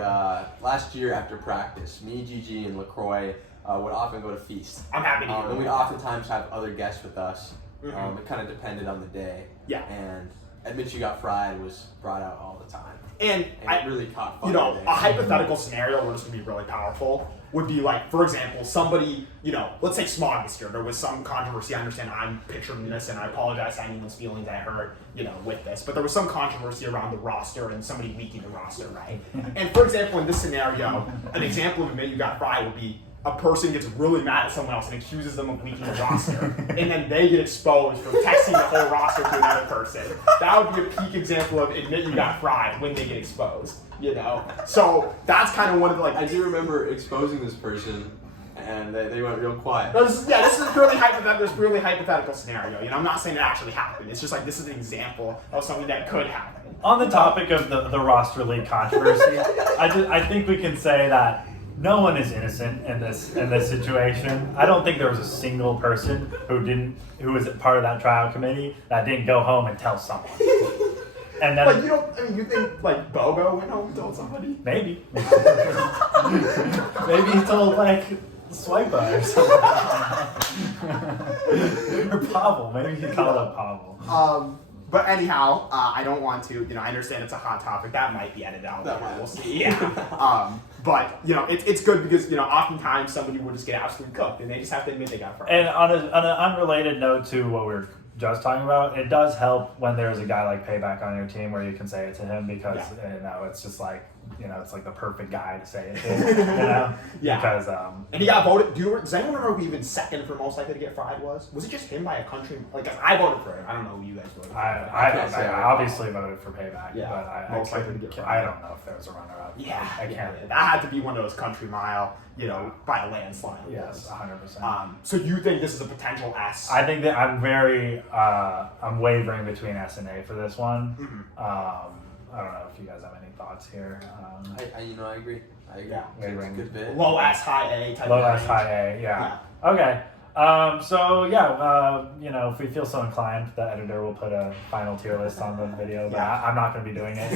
last year after practice. Me, Gigi, and LaCroix would often go to feast. I'm happy to hear and we'd that. oftentimes have other guests with us. Mm-hmm. It kind of depended on the day. Yeah. And Admit You Got Fried was brought out all the time. And it really caught fire. A hypothetical scenario where this would be really powerful would be like, for example, somebody, let's say Smog this year. There was some controversy. I understand I'm picturing this, and I apologize to anyone's feelings I hurt, with this. But there was some controversy around the roster and somebody leaking the roster, right? And for example, in this scenario, an example of Admit You Got Fried would be a person gets really mad at someone else and accuses them of leaking the roster, and then they get exposed for texting the whole roster to another person. That would be a peak example of Admit You Got Fried when they get exposed, So that's kind of one of the I do remember exposing this person, and they went real quiet. No, this is purely hypothetical. This purely hypothetical scenario. I'm not saying it actually happened. It's just like this is an example of something that could happen. On the topic of the roster league controversy, I think we can say that no one is innocent in this situation. I don't think there was a single person who was part of that trial committee that didn't go home and tell someone. And then, you think like Bogo went home and told somebody? Maybe. Maybe he told Swiper or something. Or Pavel. Maybe he called up Pavel. But anyhow, I don't want to. I understand it's a hot topic. That might be edited out. We'll see. Yeah. But it's good because oftentimes somebody will just get absolutely cooked, and they just have to admit they got fried. And on an unrelated note to what we were just talking about, it does help when there's a guy like Payback on your team where you can say it to him because it's just like it's like the perfect guy to say it to. Yeah. Because and he got voted. Does anyone remember who even second for most likely to get fried was? Was it just him by a country? I voted for him. I don't know who you guys voted for. I obviously voted for Payback, Yeah. but Most likely to get fried. I don't know if there was a runner-up. Yeah, I can't. Yeah. That had to be one of those country mile, by a landslide. Yes, 100%. So you think this is a potential S? I think that I'm wavering between S and A for this one. Mm-hmm. I don't know if you guys have any thoughts here. I agree. Yeah. It's a good bit. Low S, high A type Low of S, range. high A, yeah. Okay. If we feel so inclined, the editor will put a final tier list on the video, but I'm not going to be doing it.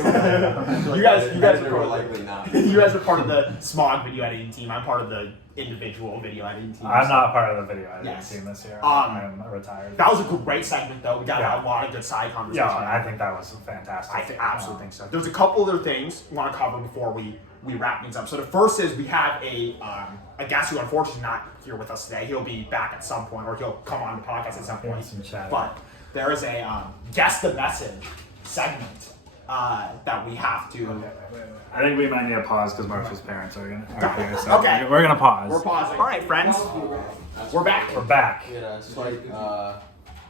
You guys are more likely not. You guys are part of the Smog video editing team. I'm part of the individual video editing team. I'm not part of the video editing Yes. team this year. I'm retired. That was a great segment, though. We got a lot of good side conversation. Yeah, I think that was fantastic. I absolutely think so. There's a couple other things we want to cover before we wrap things up. So the first is we have a guest who unfortunately is not here with us today. He'll be back at some point, or he'll come on the podcast at some point. But there is a guess the message segment that we have to. I think we might need a pause because Marshall's parents are here. So Okay. We're gonna pause. We're pausing. All right, friends. We're back. We're back. We had a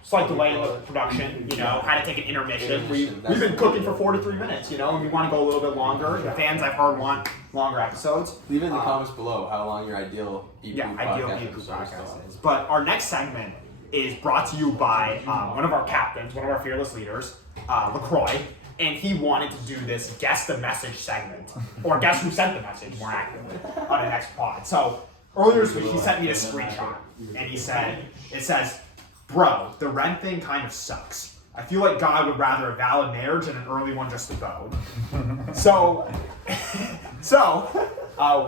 Slight delay in the production, had to take an intermission. We've been cooking for 43 minutes, and we want to go a little bit longer. The fans I've heard want longer episodes. Leave it in the comments below how long your ideal ideal podcast podcast is. But our next segment is brought to you by one of our captains, one of our fearless leaders, LaCroix, and he wanted to do this guess the message segment, or guess who sent the message more accurately, on the next pod. So earlier this week he sent me a screenshot, and it says, "Bro, the rent thing kind of sucks. I feel like God would rather a valid marriage than an early one just to go." So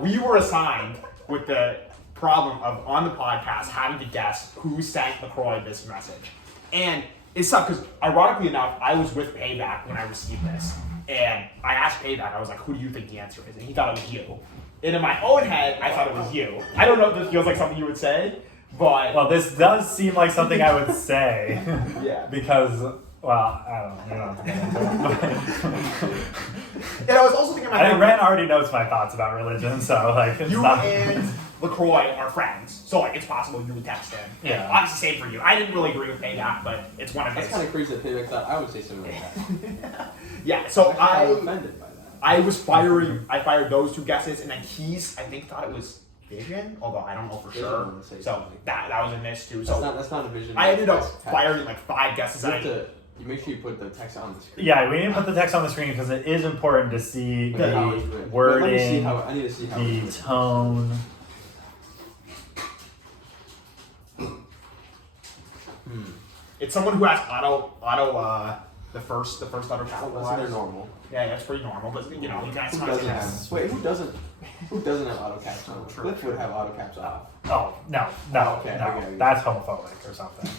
we were assigned with the problem of, on the podcast, having to guess who sent LaCroix this message. And it sucked because, ironically enough, I was with Payback when I received this. And I asked Payback, I was like, who do you think the answer is? And he thought it was you. And in my own head, I thought it was you. I don't know if this feels like something you would say, but... Well, this does seem like something I would say. Yeah. Because, I don't know. And I was also thinking in my I think head, Ren already knows my thoughts about religion, so, it's you not... and LaCroix are friends, so like it's possible you would text him. Yeah. And obviously, same for you. I didn't really agree with Payback, but it's one of That's his. kind of crazy that Payback thought I would say something like that. Yeah. So I'm offended by that. I was firing. I fired those two guesses, and then Keys, I think, thought it was Vision, although I don't know for Vision sure. would say So something. that was a miss too. That's So not a Vision. I ended up That's text. firing like 5 guesses. You, And you make sure you put the text on the screen. Yeah, we need to put the text on the screen because it is important to see Look at how the it's written. wording, Let me see how. I need to see how. the it's written. tone. It's someone who has the first auto That's either capitalized. normal. Yeah, that's pretty normal, but you know, you guys Who doesn't have? Wait, who doesn't have auto caps on? True, Cliff true. would have auto caps off. Oh no, Okay, no, okay. that's homophobic or something.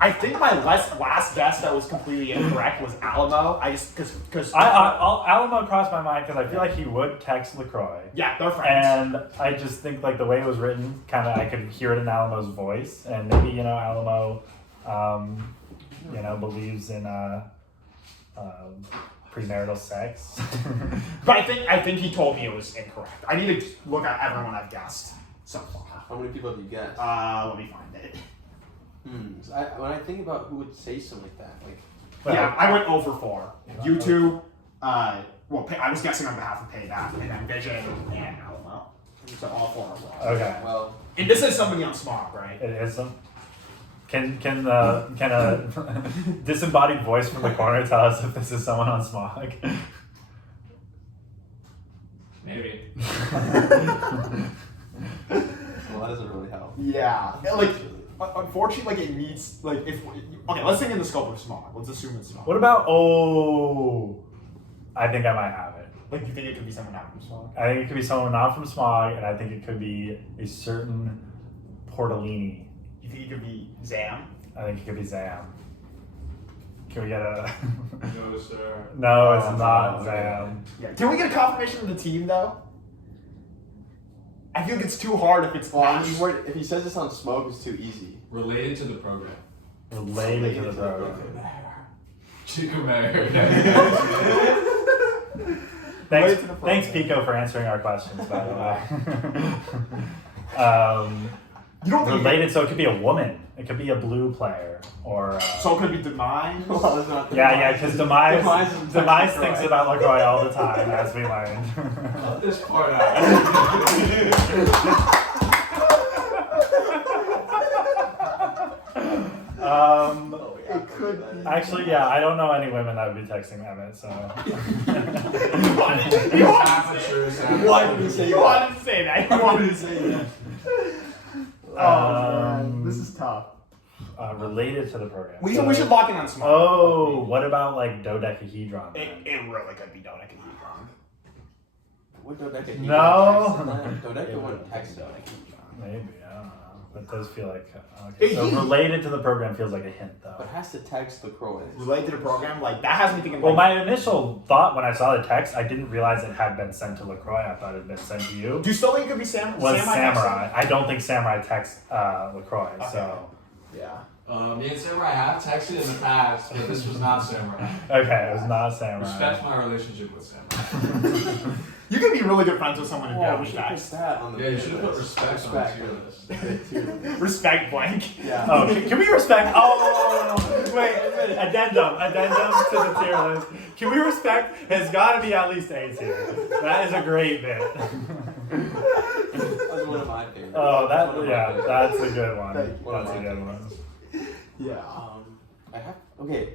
I think my last guess that was completely incorrect was Alamo. I just because Alamo crossed my mind because I feel like he would text LaCroix. yeah, they're friends. And I just think like the way it was written, kind of I could hear it in Alamo's voice, and maybe Alamo, believes in premarital sex. But I think he told me it was incorrect. I need to look at everyone I've guessed so far. How many people have you guessed? Let me find it. So when I think about who would say something like that, like Yeah, I went 0 for 4. You two, I was guessing on behalf of Payback, and then Vision and Alamo. So all 4 are wrong. Okay. well, And this is somebody on Smog, right? It is some. Can a disembodied voice from the corner tell us if this is someone on Smog? Maybe. well, that doesn't really help. Yeah. Like, unfortunately, like it needs like if okay, let's think in the scope of Smog. Let's assume it's Smog. What about I think I might have it. Like, you think it could be someone not from Smog? I think it could be someone not from Smog, and I think it could be a certain Portolini. You think it could be Zam? I think it could be Zam. Can we get a? No, sir. No, it's Oh, not no, Zam. Yeah. Can we get a confirmation of the team though? I feel like it's too hard if it's Well, not. if he says this on Smoke, it's too easy. Related to the program. Related to the program. Chico Mayer. Thanks, to the thanks, program. Pico, for answering our questions. By the way. You don't think Related, so it could be a woman. It could be a blue player, or so it could be Demise? Well, that's not the yeah, because Demise Demise Demise is thinks LaCroix. about LaCroix all the time, as we learned. Cut this part out. It could be. Actually, yeah, I don't know any women that would be texting Emmett, so. Why did he say You that? wanted to say that. You wanted to say that. Um, this is tough. Related to the program. We So- should lock in on Smog. Oh, what about like dodecahedron? It really could be Dodecahedron. Would Dodeka No. Dodeka wouldn't text though. Maybe, I don't know. But it does feel like okay. So related to the program feels like a hint though. But has to text LaCroix. Related to the program, like that has me thinking. Well, like, my initial thought when I saw the text, I didn't realize it had been sent to LaCroix. I thought it had been sent to you. do you still think it could be Sam? Was Samurai? Samurai. I don't think Samurai texts LaCroix, so. Yeah. Me and Samurai have texted in the past, but this was not Samurai. Okay, it was not Samurai. Respect my relationship with Samurai. You can be really good friends with someone who Oh, we goes should put text. that on the Yeah, you should have put list. respect on the tier list. Respect blank. Yeah. Oh, can we respect? Oh, wait, addendum to the tier list. Can we respect? Has got to be at least A tier. That is a great bit. That's one of my favorites. Oh, That's one of my favorites. that's a good one. One of That's a my good one. Yeah. Okay,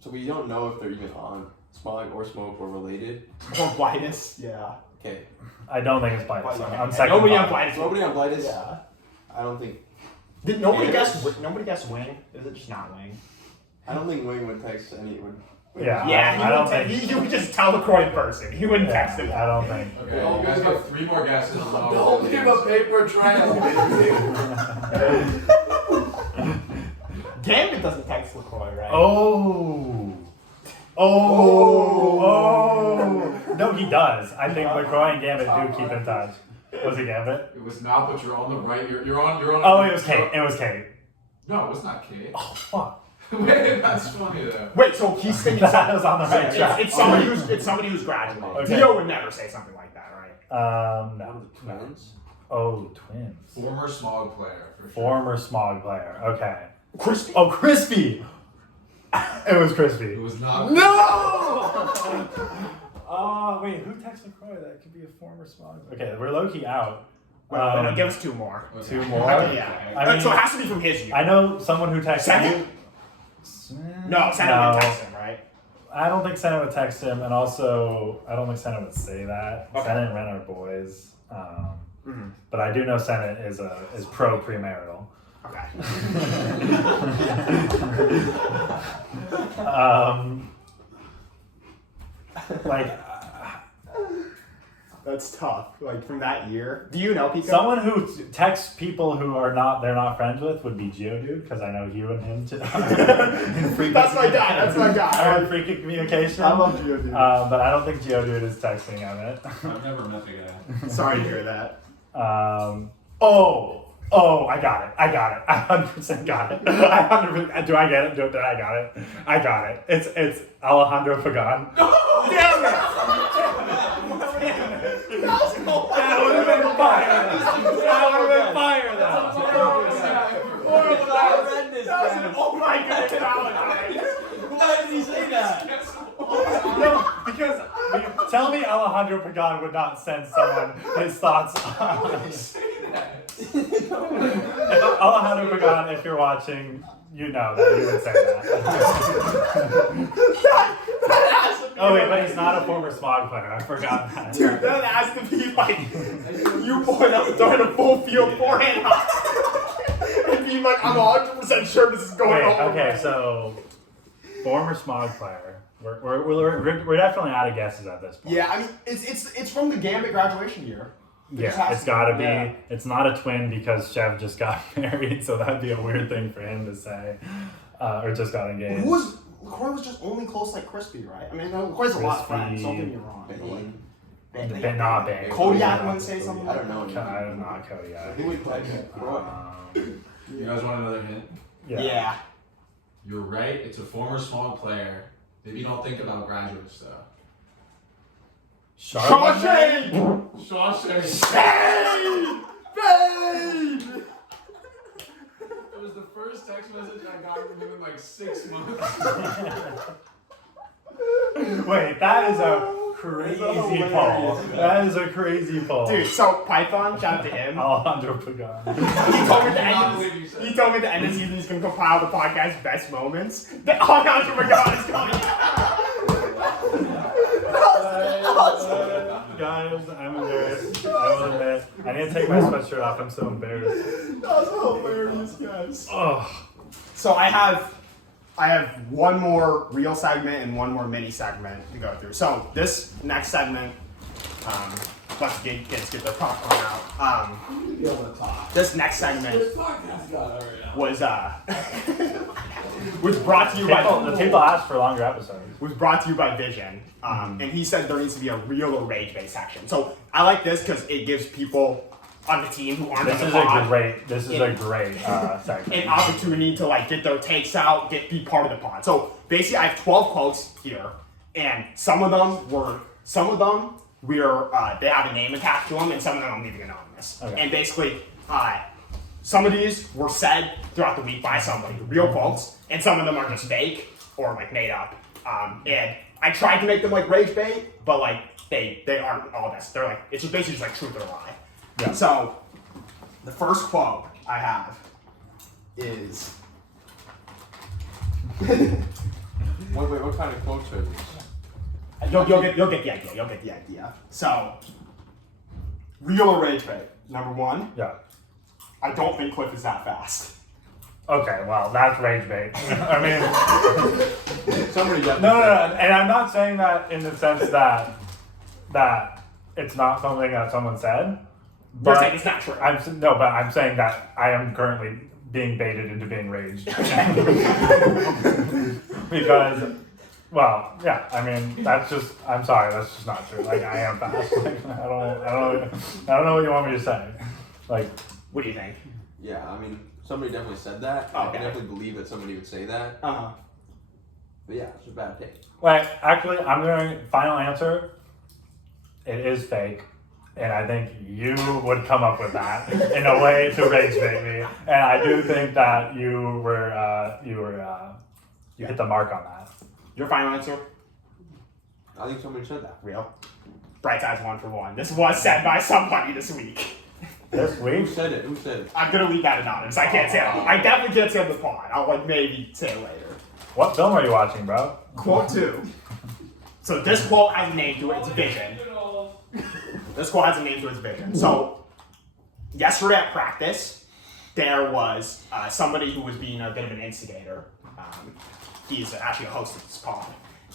so we don't know if they're even on Smog or Smoke or related. Or Blightus. Yeah. Okay, I don't think it's Blightus. Okay. I'm second. Nobody on thought. Blightus. nobody on Blightus. Yeah. I don't think. Did nobody Yeah. guess? Nobody guessed Wing. Is it just not Wing? I don't think Wing would text anyone. Yeah. Yeah. I don't think. He would just tell LaCroix in person. He wouldn't text him. I don't think. Okay, you guys got 3 more guesses. Don't leave a paper trail. Gambit doesn't text LaCroix, right? Oh. No, he does. I think LaCroix and Gambit do keep in touch. Was it Gambit? It was not, but you're on the right. You're on. Oh, it was Kate. It was Kate. No, it was not Kate. Oh, fuck. Wait, that's funny though. Wait, so he's thinking That was on the right track. it's somebody who's graduating. Okay. Dio would never say something like that, right? No. One of the twins. Oh, twins. Former Smog player, for sure. Former Smog player. Okay. Crispy. Oh, Crispy! It was It Crispy. was not. No! Oh, wait, who texted Croy? That could be a former Smog. Okay, we're low-key out. Well, give us 2 more. Okay. 2 more? Yeah. I mean, so it has to be from his year. I know someone who texted Senate? you. No, Senate would text him, right? I don't think Senate would text him, and also I don't think Senate would say that. Okay. Senate and Ren are boys, but I do know Senate is pro premarital. Okay. Like That's tough. Like from that year. Do you know Pico? someone who texts people who they're not friends with would be Geodude, because I know you and him too. That's my guy. That's my guy. Are in freaking communication. I love Geodude. But I don't think Geodude is texting Emmett. I've never met the guy. Sorry to hear that. Oh, I got it. I 100% got it. Do I get it? Did I got it? I got it. It's Alejandro Pagan. Damn it! That would have been fire. That would have been fire, though. Oh my goodness! Why did he say that? No, because tell me Alejandro Pagan would not send someone his thoughts on. Alejandro Pagan, if you're watching, you know that you would say that. Oh wait, but he's not a former Smog player. I forgot that. Dude, that has to be like you pulling up throwing a full field forehand and being like, I'm 100% sure this is going Wait, on. okay, so former Smog player. We're definitely out of guesses at this point. Yeah, I mean it's from the Gambit graduation year. Yeah, it's gotta be. Yeah. It's not a twin because Chev just got married, so that'd be a weird thing for him to say, or just got engaged. Corey was just only close like Crispy, right? I mean, Corey's a lot of friends. Don't get me wrong. Bane. Not Bane. Kodiak wouldn't say something. I don't know. I'm not Kodiak. Who would play Croy? You guys want another hint? Yeah. You're right. It's a former Smog player. Maybe you don't think about graduates though. Shawshank! Shawshank. Bane! It was the first text message I got from him in like 6 months. Wait, that is a crazy poll. That is a crazy poll. Dude, so Python, shout out to him. Alejandro Pagan. He told me at the I cannot end. believe you said He told me at the end of the season he's gonna compile the podcast's best moments. The Alejandro Pagan is coming. Guys, I'm embarrassed. I will admit. I need to take my sweatshirt off. I'm so embarrassed. That was hilarious, guys. Oh. So I have one more real segment and one more mini segment to go through. So this next segment, let's get their popcorn out. Be able to talk. This next segment This podcast got it right now. was brought to you by The people asked for longer episodes. was brought to you by Vision, and he said there needs to be a real or rage-based section. So I like this because it gives people on the team who aren't This on is the pod a great segment. an opportunity to like get their takes out, be part of the pod. So basically, I have 12 quotes here, and some of them they have a name attached to them, and some of them I'm leaving anonymous. Okay. And basically, some of these were said throughout the week by somebody, real quotes, and some of them are just fake or like made up. And I tried to make them like rage bait, but like they aren't all this. They're like it's just basically just like truth or lie. Yeah. So the first quote I have is What kind of quotes are these? you'll get the idea. You'll get the idea. So real or rage bait. Number one, Yeah. I don't think Cliff is that fast. Okay, well, that's rage bait. I mean, Somebody got no, and I'm not saying that in the sense that it's not something that someone said. You're But saying it's not true. I'm saying that I am currently being baited into being raged. Because, well, yeah, I mean, I'm sorry, that's just not true. Like, I am fast. Like, I don't know what you want me to say. Like, What do you think? Yeah, I mean, somebody definitely said that. Oh, I okay. can definitely believe that somebody would say that. Uh-huh. But yeah, it's a bad take. Wait, actually, I'm going to final answer. It is fake. And I think you would come up with that in a way to rage bait me. And I do think that you hit the mark on that. Your final answer? I think somebody said that. Real. Bright side's 1 for 1. This was said by somebody this week. This Who week? said it? Who said it? I'm gonna leave that anonymous. I can't say it. I definitely can't say it on the pod. I'll like maybe say it later. What film are you watching, bro? Quote 2. So this quote has a name to it. It's Vision. This quote has a name to its vision. So yesterday at practice, there was somebody who was being a bit of an instigator. He's actually a host of this pod.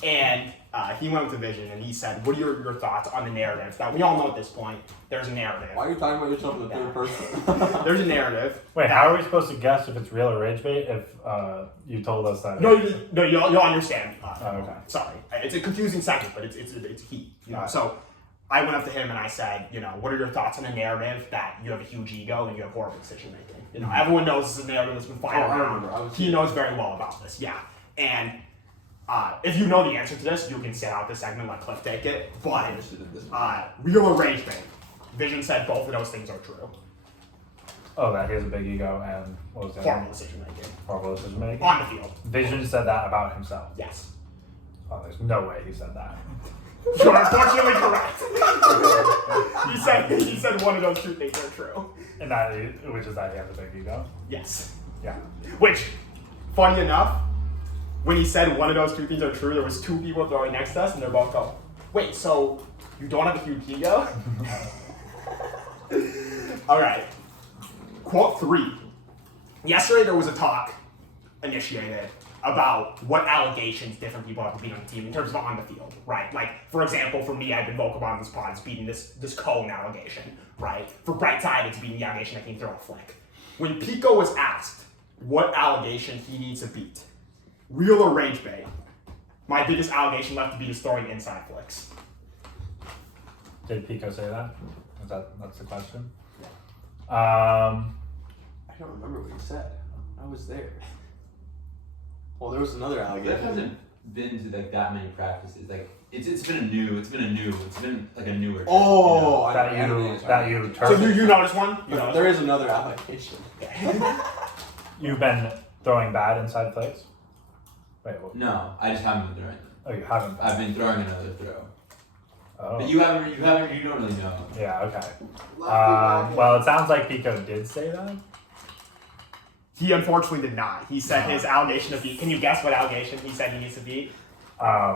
And he went with the vision and he said, what are your thoughts on the narrative that we all know at this point? There's a narrative. Why are you talking about yourself in the third person? There's a narrative. Wait, how are we supposed to guess if it's real or rage bait if you told us that? No, you'll understand. Okay. Sorry, it's a confusing segment, but it's key. You know, so I went up to him and I said, you know, what are your thoughts on a narrative that you have a huge ego and you have horrible decision making? You know, everyone knows this is a narrative that's been flying I around. remember. He knows very well about this. Yeah, and if you know the answer to this, you can sit out this segment, let Cliff take it. But real or rage bait? Vision said both of those things are true. Oh, that he has a big ego and what was that? Horrible decision making Horrible decision making. on the field. Vision said that about himself. Yes. Oh, there's no way he said that. You're unfortunately correct. he said one of those two things are true. And that, which is that he has a big ego. Yes. Yeah. Which, funny enough, when he said one of those two things are true, there was 2 people throwing next to us, and they're both going, wait, so you don't have a huge ego? All right. Quote 3. Yesterday there was a talk initiated about what allegations different people have to beat on the team in terms of on the field, right? Like, for example, for me, I've been vocal about this pod, it's beating this cone allegation, right? For Brightside, it's beating the allegation I can throw a flick. When Pico was asked what allegation he needs to beat, real or rage bait, my biggest allegation left to beat is throwing inside flicks. Did Pico say that? That's the question? I don't remember what he said. I was there. Well, there was another Cliff allegation. hasn't been to like that many practices. Like it's been like a newer. Oh, I that you So you notice one? You notice There is another allegation. You've been throwing bad inside flicks? Wait, what? No, I just haven't been throwing. Oh, you haven't. I've been throwing another throw. Oh. But you don't really know. Yeah, okay. Well, it sounds like Pico did say that. He unfortunately did not. He said his allegation to beat. Can you guess what allegation he said he needs to beat?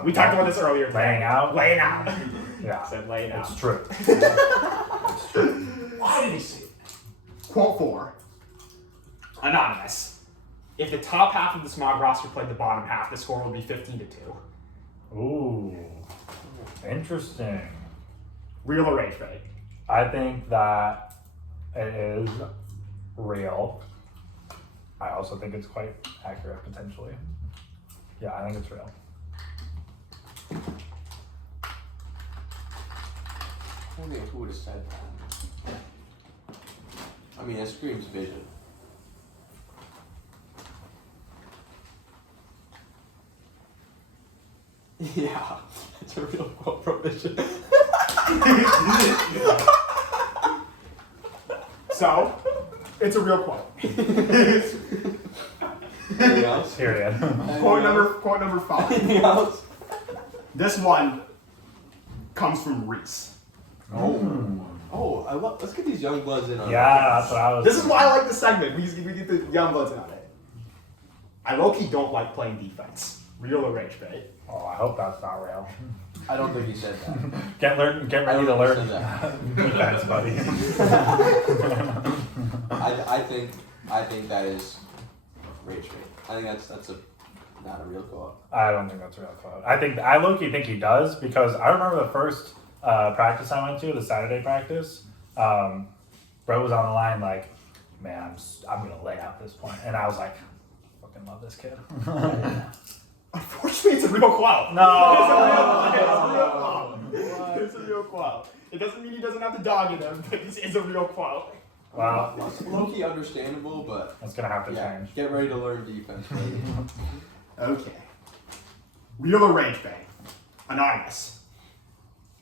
We talked about this earlier today. Laying out? Laying out. Yeah. Said laying out. It's true. Why did he say that? Quote 4. Anonymous. If the top half of the Smog roster played the bottom half, the score would be 15-2. Ooh. Interesting. Real or rage bait? I think that it is real. I also think it's quite accurate, potentially. Yeah, I think it's real. I don't think who would have said that. I mean, it screams vision. Yeah, it's a real quote from Vision. So, it's a real quote. Anything else? Period. Quote number 5. Anything else? This one comes from Reese. Oh, let's get these young bloods in on Yeah, that's what I was This is why I like this segment. We get the young bloods in on it. I low-key don't like playing defense. Real or rage bait? Oh, I hope that's not real. I don't think he said that. Get ready to I don't learn. think he said Defense, buddy. I think that is rage bait. I think that's not a real quote. I don't think that's a real quote. I low-key think he does because I remember the first practice I went to, the Saturday practice. Bro was on the line like, man, I'm gonna lay out this point, and I was like, fucking love this kid. Unfortunately, it's a real quote. No. It's a real quote. It doesn't mean he doesn't have the dog in him, but it's a real quote. Well, Low key understandable, but that's gonna have to yeah, change. get ready to learn defense, baby. Okay. Real or Ragebait? Anonymous.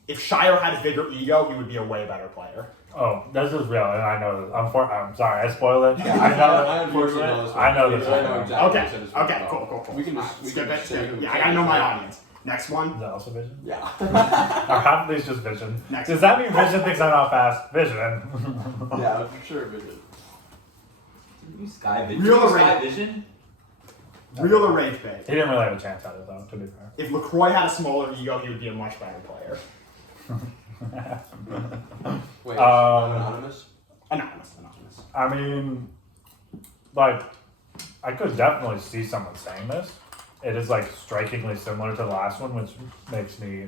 If Shire had a bigger ego, he would be a way better player. Oh, this is real, and I know this. I'm sorry, I spoiled it. Yeah, I know. I unfortunately know this one. I know this I one. know exactly what Okay. you said this one Okay. about. Cool. We can Alright, just skip it. say Skip who it. we Yeah, I think gotta know is my right. audience. Next one. Is that also Vision? Yeah. Or half of these just Vision. Next. Does that mean Vision thinks I'm not fast? Vision. Yeah, for sure, Vision. You Sky Vision. Real or Sky Ragebait? Vision? Real or Ragebait? He didn't really have a chance at it though, to be fair. If LaCroix had a smaller ego, he would be a much better player. Wait, Anonymous? anonymous? Anonymous. I mean, like, I could definitely see someone saying this. It is like strikingly similar to the last one, which makes me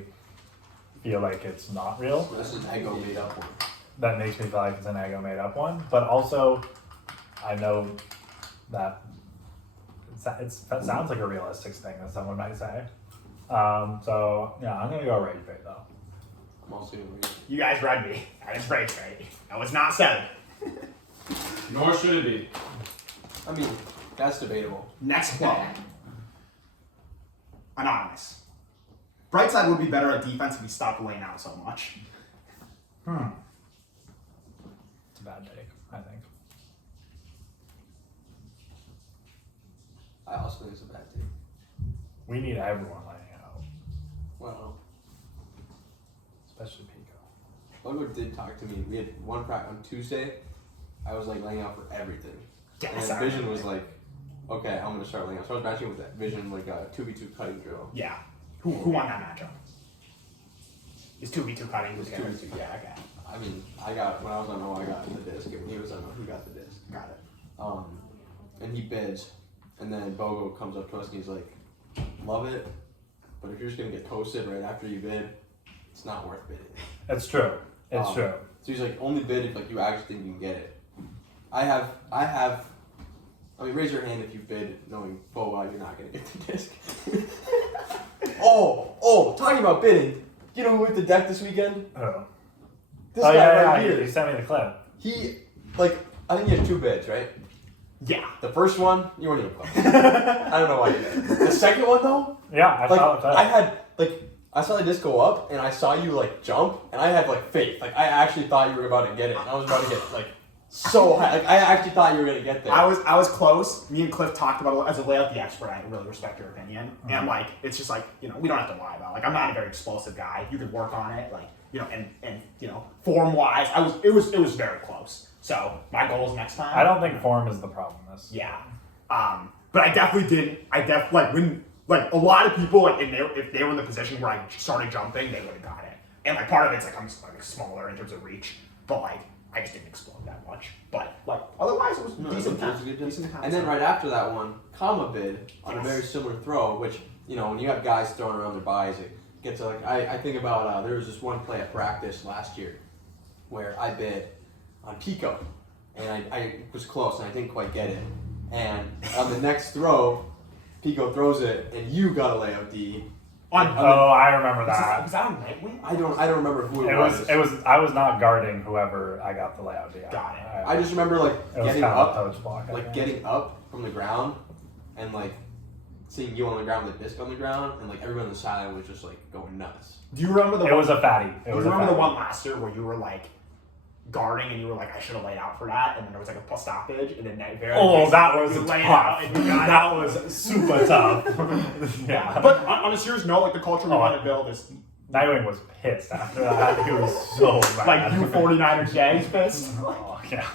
feel like it's not real. This is an Eggo made up one. That makes me feel like it's an Eggo made up one. But also, I know that it sounds like a realistic thing that someone might say. So yeah, I'm gonna go Ragebait though. I'm also gonna read it. You guys read me. That is Ragebait. That was not said. Nor should it be. I mean, that's debatable. Next quote. Anonymous. Brightside would be better at defense if he stopped laying out so much. It's a bad take, I think. I also think it's a bad take. We need everyone laying out, Well, especially Pico. Logo did talk to me. We had one practice on Tuesday. I was like laying out for everything. Yes, And I Vision remember. was like, okay, I'm gonna start laying out. So I was matching with that Vision like a 2v2 cutting drill. Yeah. Who won that matchup? Is 2v2 cutting? It's together? 2v2 Yeah, okay. I mean, when I was on O, I got the disc. And when he was on O, he got the disc. Got it. And he bids. And then Bogo comes up to us and he's like, love it, but if you're just gonna get toasted right after you bid, it's not worth bidding. It's true. It's true. So he's like, only bid if like you actually think you can get it. I mean, raise your hand if you bid knowing full well you're not gonna get the disc. Talking about bidding, you know who hit the deck this weekend? Oh. This Oh guy yeah, right yeah. here. You sent me the clip. He, like, I think he has 2 bids, right? Yeah. The first one, you weren't even close. I don't know why you did. The second one though, Yeah, I like, saw the clip. I had, like, I saw the disc go up, and I saw you, like, jump, and I had, like, faith. Like, I actually thought you were about to get it, and I was about to get, like, so high. Like, I actually thought you were going to get there. I was close. Me and Cliff talked about it as a layout the expert. I really respect your opinion, and like it's just like we don't have to lie about it. Like I'm not a very explosive guy. You could work on it, like and form wise, it was very close. So my goal is next time. I don't think form is the problem. Yeah, but I definitely didn't. When a lot of people if they were in the position where I started jumping, they would have got it. And like part of it's like I'm like smaller in terms of reach, but like I just didn't explode that much. But like otherwise, it was decent. It was a good disc. Decent And then right after that one, Kama bid on a very similar throw, which, when you have guys throwing around their buys, it gets like, I think about, there was this one play at practice last year where I bid on Pico, and I was close, and I didn't quite get it. And on the next throw, Pico throws it, and you got a layout D. I remember that. Was that on Nightwing? I don't remember who it was. It was. I was not guarding whoever I got the layout. Yeah. Got it. I just remember like It was getting kind of up, a coach block. I like think. getting up from the ground, and like seeing you on the ground with the disc on the ground, and like everyone on the side was just like going nuts. Do you remember the It one? was a fatty. Do you remember the one last year where you were like guarding and you were like, I should have laid out for that, and then there was like a stoppage, and then that was laid tough. out and you got That it. was super tough. yeah. But on a serious note, like the culture we want to build is Nightwing was pissed after that. He was so mad. like you 49ers gangs pissed. Oh, yeah.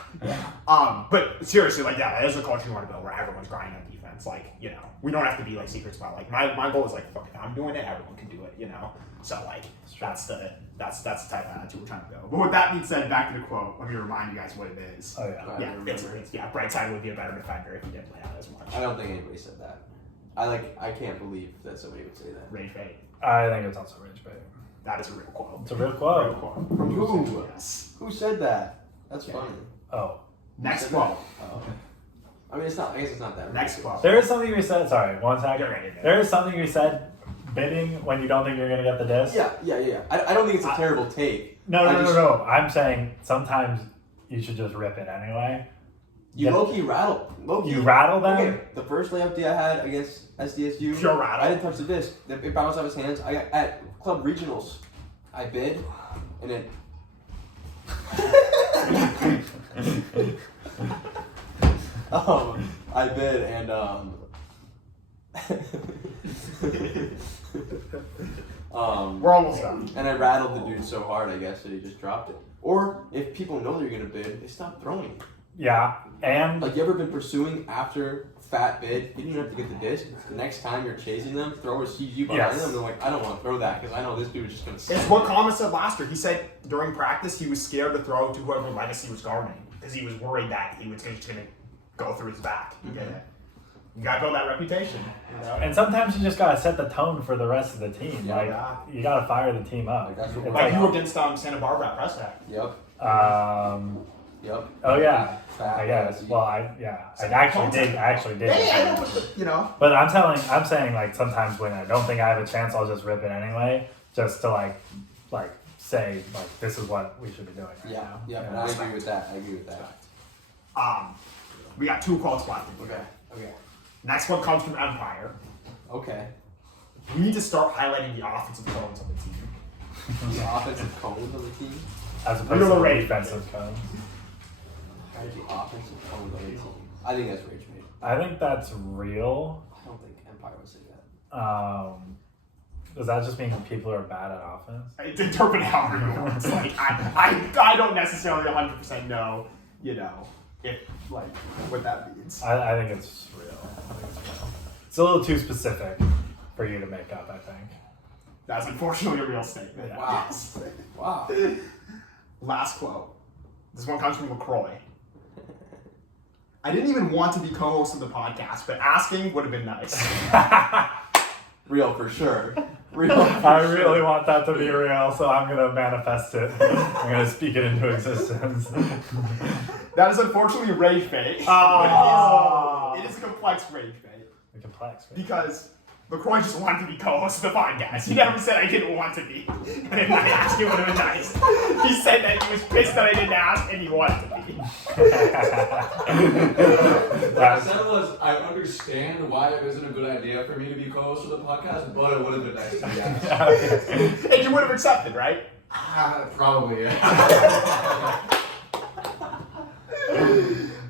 But seriously, like that is a culture you want to build where everyone's grinding on defense. Like, we don't have to be like secrets about like my goal is like, fuck, if I'm doing it, everyone can do it, So like that's the type of attitude we're trying to build. But with that being said, back to the quote. Let me remind you guys what it is. Oh yeah. Yeah, Brightside would be a better defender if he didn't lay out as much. I don't think anybody said that. I can't believe that somebody would say that. Rage Bait. I think it's also Ragebait. That is a real quote. It's a real quote. Real quote. From who? Yes. Who said that? That's Okay. funny. Oh. Next Said quote. that? Oh, okay. I mean, it's not. I guess it's not that. Next ridiculous. quote. There is something you said. Sorry, one second. You're right. There is something you said. Bidding when you don't think you're gonna get the disc. Yeah. I don't think it's a terrible take. No. I'm saying sometimes you should just rip it anyway. You low-key rattle. Low-key. You rattle them? Okay, the first layup day I had against SDSU, Pure rattle. I didn't touch the disc. It bounced off his hands. I got at club regionals. I bid, and it. I bid and We're almost done. and I rattled the dude so hard, I guess, that he just dropped it. Or if people know they're gonna bid, they stop throwing. Yeah, and Like, you ever been pursuing after fat bid? You didn't have to get the disc. The next time you're chasing them, thrower sees you behind Yes. them. They're like, I don't want to throw that because I know this dude is just gonna. It's what Kama said last year. He said during practice he was scared to throw to whoever Legacy was guarding because he was worried that he was just going to go through his back. You get it? You got to build that reputation. You know? and sometimes you just gotta set the tone for the rest of the team. Yeah. Like you gotta fire the team up. Like, that's what It's Like you were against Santa Barbara at press day. Yep. Oh yeah. Fat, I guess. Legacy. Well, I actually did. Yeah, but, you know. But I'm saying like sometimes when I don't think I have a chance, I'll just rip it anyway, just to like say like this is what we should be doing. Right Yeah. now. Yeah. You And know? I agree with that. We got 2 quotes left. Okay. Next one comes from Empire. Okay. We need to start highlighting the offensive cones on the team. The offensive cones on the team. As opposed to the defensive cones. How's the offensive cones on the team? I think that's Ragebait. I think that's real. I don't think Empire would say that. Does that just mean people are bad at offense? Interpret it however you want. It's like I don't necessarily 100% know, you know, if like what that means. I think it's real. It's a little too specific for you to make up, I think. That's unfortunately a real statement. Wow. Yes. Wow. Last quote. This one comes from LaCroix. I didn't even want to be co-host of the podcast, but asking would have been nice. Real for sure. I really want that to be real, so I'm gonna manifest it. I'm gonna speak it into existence. That is unfortunately Ragebait. Oh. It is a complex Ragebait. Complex. Right? Because LaCroix just wanted to be co-host of the podcast. He never said I didn't want to be. And if I asked, it would have been nice. He said that he was pissed that I didn't ask and he wanted to be. What I said was, I understand why it isn't a good idea for me to be co-host of the podcast, but it would have been nice to be asked. And you would have accepted, right? Probably, yeah.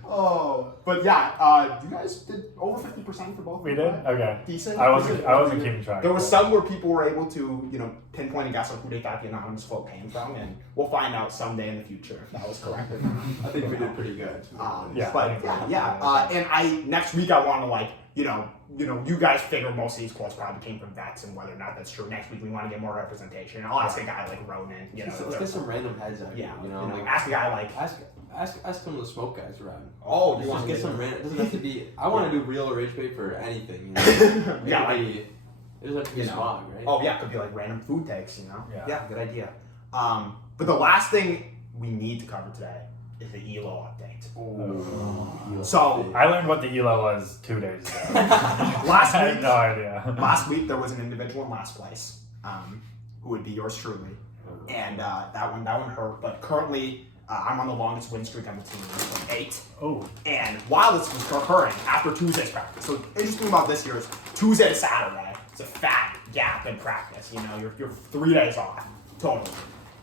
Oh, but yeah, you guys did over 50% for both. We did? Okay. Decent. I wasn't keeping track. There was some where people were able to, you know, pinpoint and guess on who they thought the anonymous vote came from, and we'll find out someday in the future if that was correct or not. I think we did pretty good. Yeah. But and next week I want to like, you know, you guys figure most of these quotes probably came from vets and whether or not that's true. Next week we want to get more representation. I'll ask a guy like Ronan, you know. Let's get some random heads out. Yeah, You know, like ask a guy like. ask some of the smoke guys around. Oh, Just get some random. It doesn't have to be. I want to do real Ragebait for anything. You know? Yeah, like, Maybe it doesn't have to be smog, right? Oh yeah, it could be like random food takes, you know. Yeah. Good idea. But the last thing we need to cover today is the Elo update. So I learned what the ELO was 2 days ago. last I had week, no idea. last week there was an individual in last place, who would be yours truly, and that one hurt. But currently, I'm on the longest win streak on the team, with 8. Oh. And while this was occurring, after Tuesday's practice, so interesting about this year is Tuesday to Saturday, it's a fat gap in practice. You know, you're 3 days off total.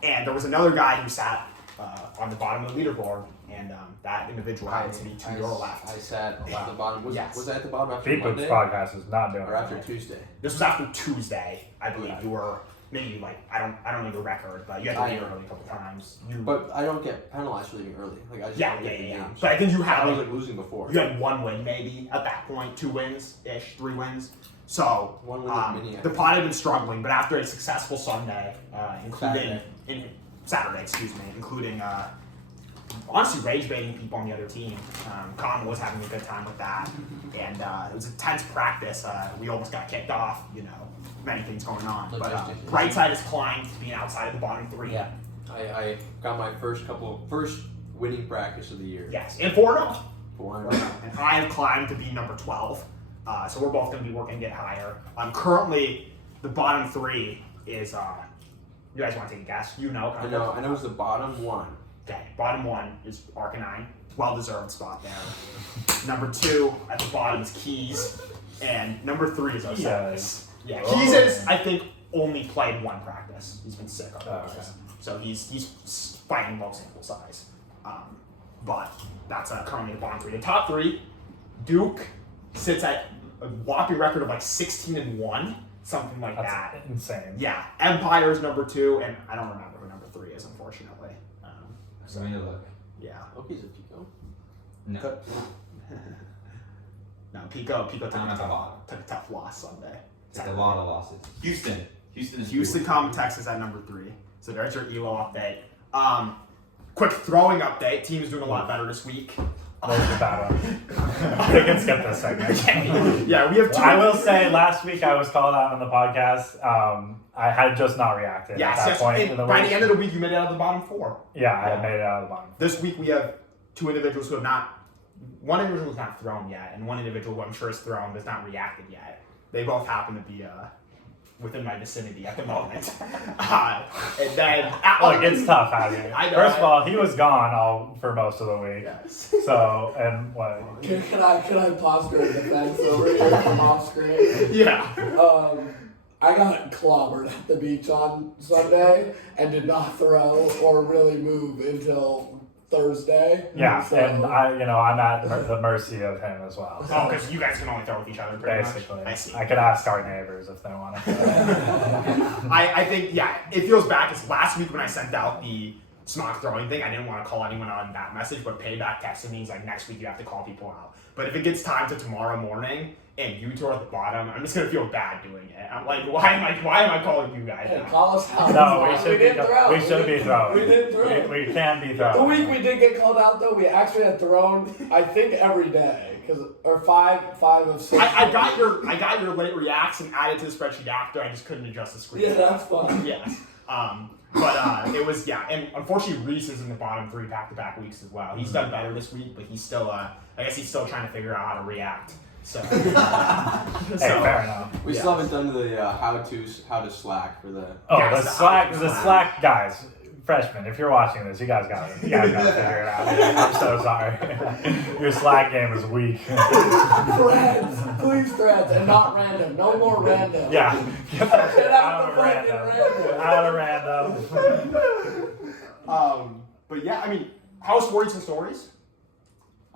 And there was another guy who sat on the bottom of the leaderboard, and that individual happened to be to your left. I sat at the bottom. Was I at the bottom after People's Monday podcast is not doing or after it. Tuesday? This was after Tuesday, I believe. You were maybe like I don't know the record, but you had to leave early a couple times. But I don't get penalized for leaving early. Like I just don't get the games. But I think you had I was like losing before. You had 1 win maybe at that point, 2 wins ish, 3 wins. So 1 win is mini. the pod had been struggling, but after a successful Sunday, including Saturday, including honestly rage baiting people on the other team. Con was having a good time with that, and it was a tense practice. We almost got kicked off, you know, many things going on. But right side is climbed to being outside of the bottom 3. Yeah, I got my first winning practice of the year. Yes, and 4-0. 4-0. And I have climbed to be number 12. So we're both going to be working to get higher. Currently, the bottom 3 is. You guys want to take a guess? You know. I know. It's the bottom 1. Okay, bottom 1 is Arcanine. Well-deserved spot there. Number 2 at the bottom is Keys. And number 3 is Osiris. Yeah, Keys is, I think, only played 1 practice. He's been sick otherwise. Okay. So he's fighting low sample size. But that's currently the bottom 3. The top 3, Duke sits at a whopping record of like 16-1, something like That's that. insane. Yeah, Empire is number 2, and I don't remember who number 3 is, unfortunately. So we need to look. Yeah. Oki's a Pico. No. No, Pico took I'm at the bottom. a tough loss Sunday. It's a lot of losses. Houston is Houston, Texas at number 3. So there's your Elo update. Quick throwing update. Team is doing a lot better this week. That was a bad one. We can skip this segment. Yeah, we have 2. I will say, last week I was called out on the podcast. I had just not reacted at that point in the by week. the end of the week, you made it out of the bottom 4. Yeah, I had made it out of the bottom. This week we have 2 individuals who have not. One individual has not thrown yet, and one individual who I'm sure is thrown but has not reacted yet. They both happen to be within my vicinity at the moment. And then Look, it's tough out here. I know, First of all, he was gone for most of the week. Yes. So, and what? Can I posture a defense over here from off screen? Yeah. I got clobbered at the beach on Sunday and did not throw or really move until Thursday. Yeah, So, and I'm at the mercy of him as well. So Oh, because you guys can only throw with each other, pretty basically, much. I see. I could ask our neighbors if they want to. I think, yeah, it feels bad because last week when I sent out the smock throwing thing, I didn't want to call anyone on that message, but Payback texted me, he's like, next week you have to call people out. But if it gets time to tomorrow morning and you two are at the bottom, I'm just going to feel bad doing it. I'm like, why am I calling you guys Hey, out? call us out. No, We didn't throw. we should be throwing. We didn't throw. We can be The throwing. week we did get called out though, we actually had thrown, I think every day, or five of 6. I got your late reacts and added to the spreadsheet after. I just couldn't adjust the screen. Yeah, that's fine. Yes. But it was, yeah, and unfortunately Reese is in the bottom 3 back-to-back weeks as well. He's done better this week, but he's still, I guess he's still trying to figure out how to react. So, Hey, fair enough. We still haven't done the how to Slack for the. Oh, Yeah, the Slack guys, freshmen. If you're watching this, you guys gotta figure it out. I'm so sorry. Your Slack game is weak. Threads, please threads, and not random. No more random. Yeah, get that shit Get out out of the random. fucking random. Out of random. but yeah, I mean, how's Stories and Stories?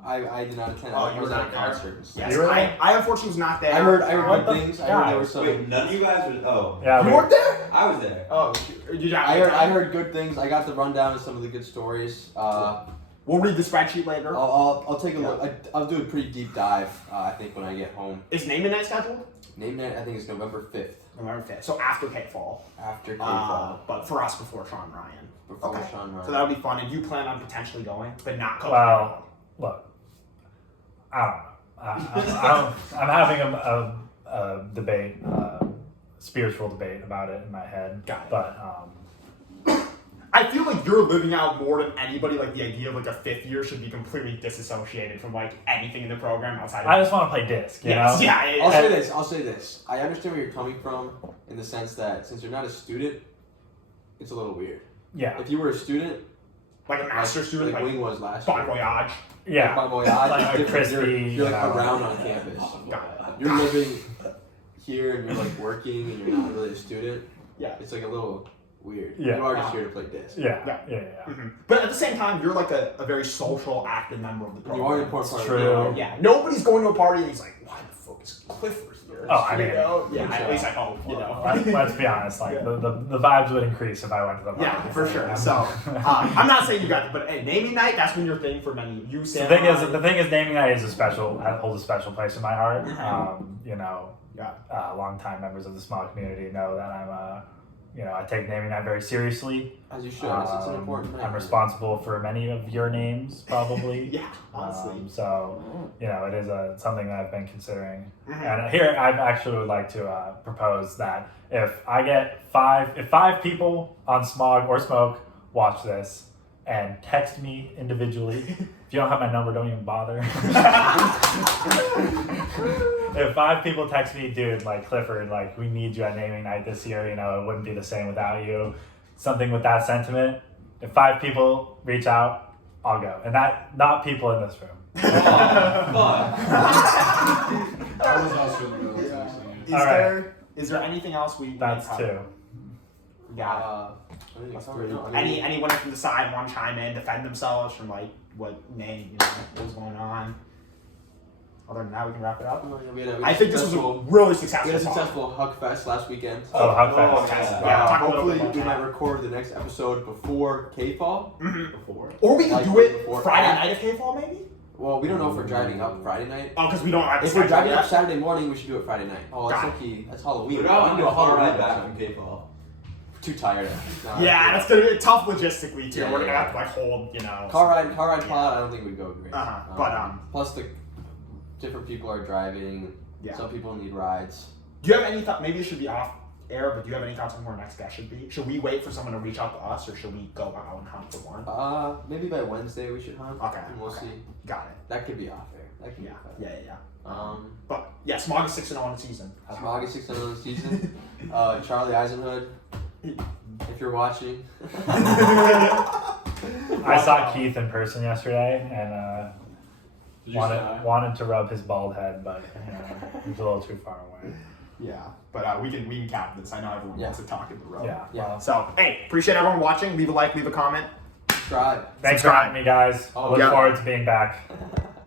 I did not attend. Oh, I you was were at a not there? concert. Yes, You were I unfortunately was not there. I heard What good the things. I heard there were some. Wait, none of you guys were. Oh, Yeah, You weren't there? I was there. Oh, you got I heard good things. I got the rundown of some of the good stories. We'll read the spreadsheet later. I'll take a look. I'll do a pretty deep dive. I think when I get home. Is naming night scheduled? Name night I think is November 5th November 5th. So after K-Fall. after K-Fall. But for us before Sean Ryan. Before okay. Sean Ryan. So that'll be fun. And you plan on potentially going, but not going. Well, look, I don't know. I'm having a debate, spiritual debate about it in my head. Got it. But I feel like you're living out more than anybody. Like the idea of like a 5th year should be completely disassociated from like anything in the program outside of. I just want to play disc, you know? Yeah. I'll say this. I understand where you're coming from in the sense that since you're not a student, it's a little weird. Yeah. If you were a student, Like a master student, like like Wing was last Bon year. Voyage. Yeah. Bon Voyage, Like it's a different. crispy, You're like you know. around on campus. Got You're living here and you're like working and you're not really a student. Yeah. It's like a little weird. Yeah. You are just here to play disc. Yeah. Yeah. Yeah. Mhm. But at the same time, you're like a very social, active member of the You program. are an important part It's of the true. program. Yeah. Nobody's going to a party and he's like, why the fuck is Clifford here? Oh, I mean, You know? Yeah. good At least I job. hope. You know. Let's be honest. Like Yeah. the vibes would increase if I went to the party. Yeah, for sure. Yeah. So I'm not saying you got it, but hey, naming night, that's been your thing for many. You The said thing is, naming night is holds a special place in my heart. Yeah. Longtime members of the small community know that I'm I take naming night very seriously. As you should. It's an important night. I'm responsible for many of your names, probably. Yeah, honestly. So, it is something that I've been considering. Mhm. And here, I actually would like to propose that if I get five people on Smog or Smoke watch this and text me individually, if you don't have my number, don't even bother. If 5 people text me, dude, like Clifford, like we need you at naming night this year, it wouldn't be the same without you. Something with that sentiment, If 5 people reach out, I'll go. And that not people in this room. I was also in the middle of texting you. Is there anything else we? That's we 2. Got I think it's three. anyone from the side want to chime in, defend themselves from like what was going on. Other than that, we can wrap it up. I think this was a really successful. We had a successful Hug Fest last weekend. Oh, Hug Fest. Yeah, talk a little hopefully bit about we that. might record the next episode before K-Fall. Before. Or we can Like do it before. Friday night of K-Fall, maybe? Well, we don't know if we're driving up Friday night. Oh, because we don't have If we're driving up Saturday morning, we should do it Friday night. Oh, that's Got okay. That's Halloween. We're not do do a car ride back from K-Fall. Too tired. No, Yeah, that's gonna be tough logistically too. Yeah, We're gonna yeah. have to like hold, Car ride pod. I don't think would go great. But plus the different people are driving. Yeah. Some people need rides. Do you have any thought? Maybe it should be off air, but do you have any thoughts on who our next guest should be? Should we wait for someone to reach out to us, or should we go out and hunt for one? Maybe by Wednesday we should hunt. Okay. And we'll see. Got it. That could be off air. That could Yeah. be fun. Yeah. But yeah, Smog is 6-0 in the season. Smog is 6-0 in the season. Charlie Eisenhood, if you're watching. I saw Keith in person yesterday and Did you say hi? wanted to rub his bald head, but he was a little too far away. Yeah, but we can cap this. I know everyone wants to talk in the row. Yeah. Yeah. Well, So hey, appreciate everyone watching. Leave a like, leave a comment. Subscribe. thanks for having me, guys. Oh, Look yeah. forward to being back.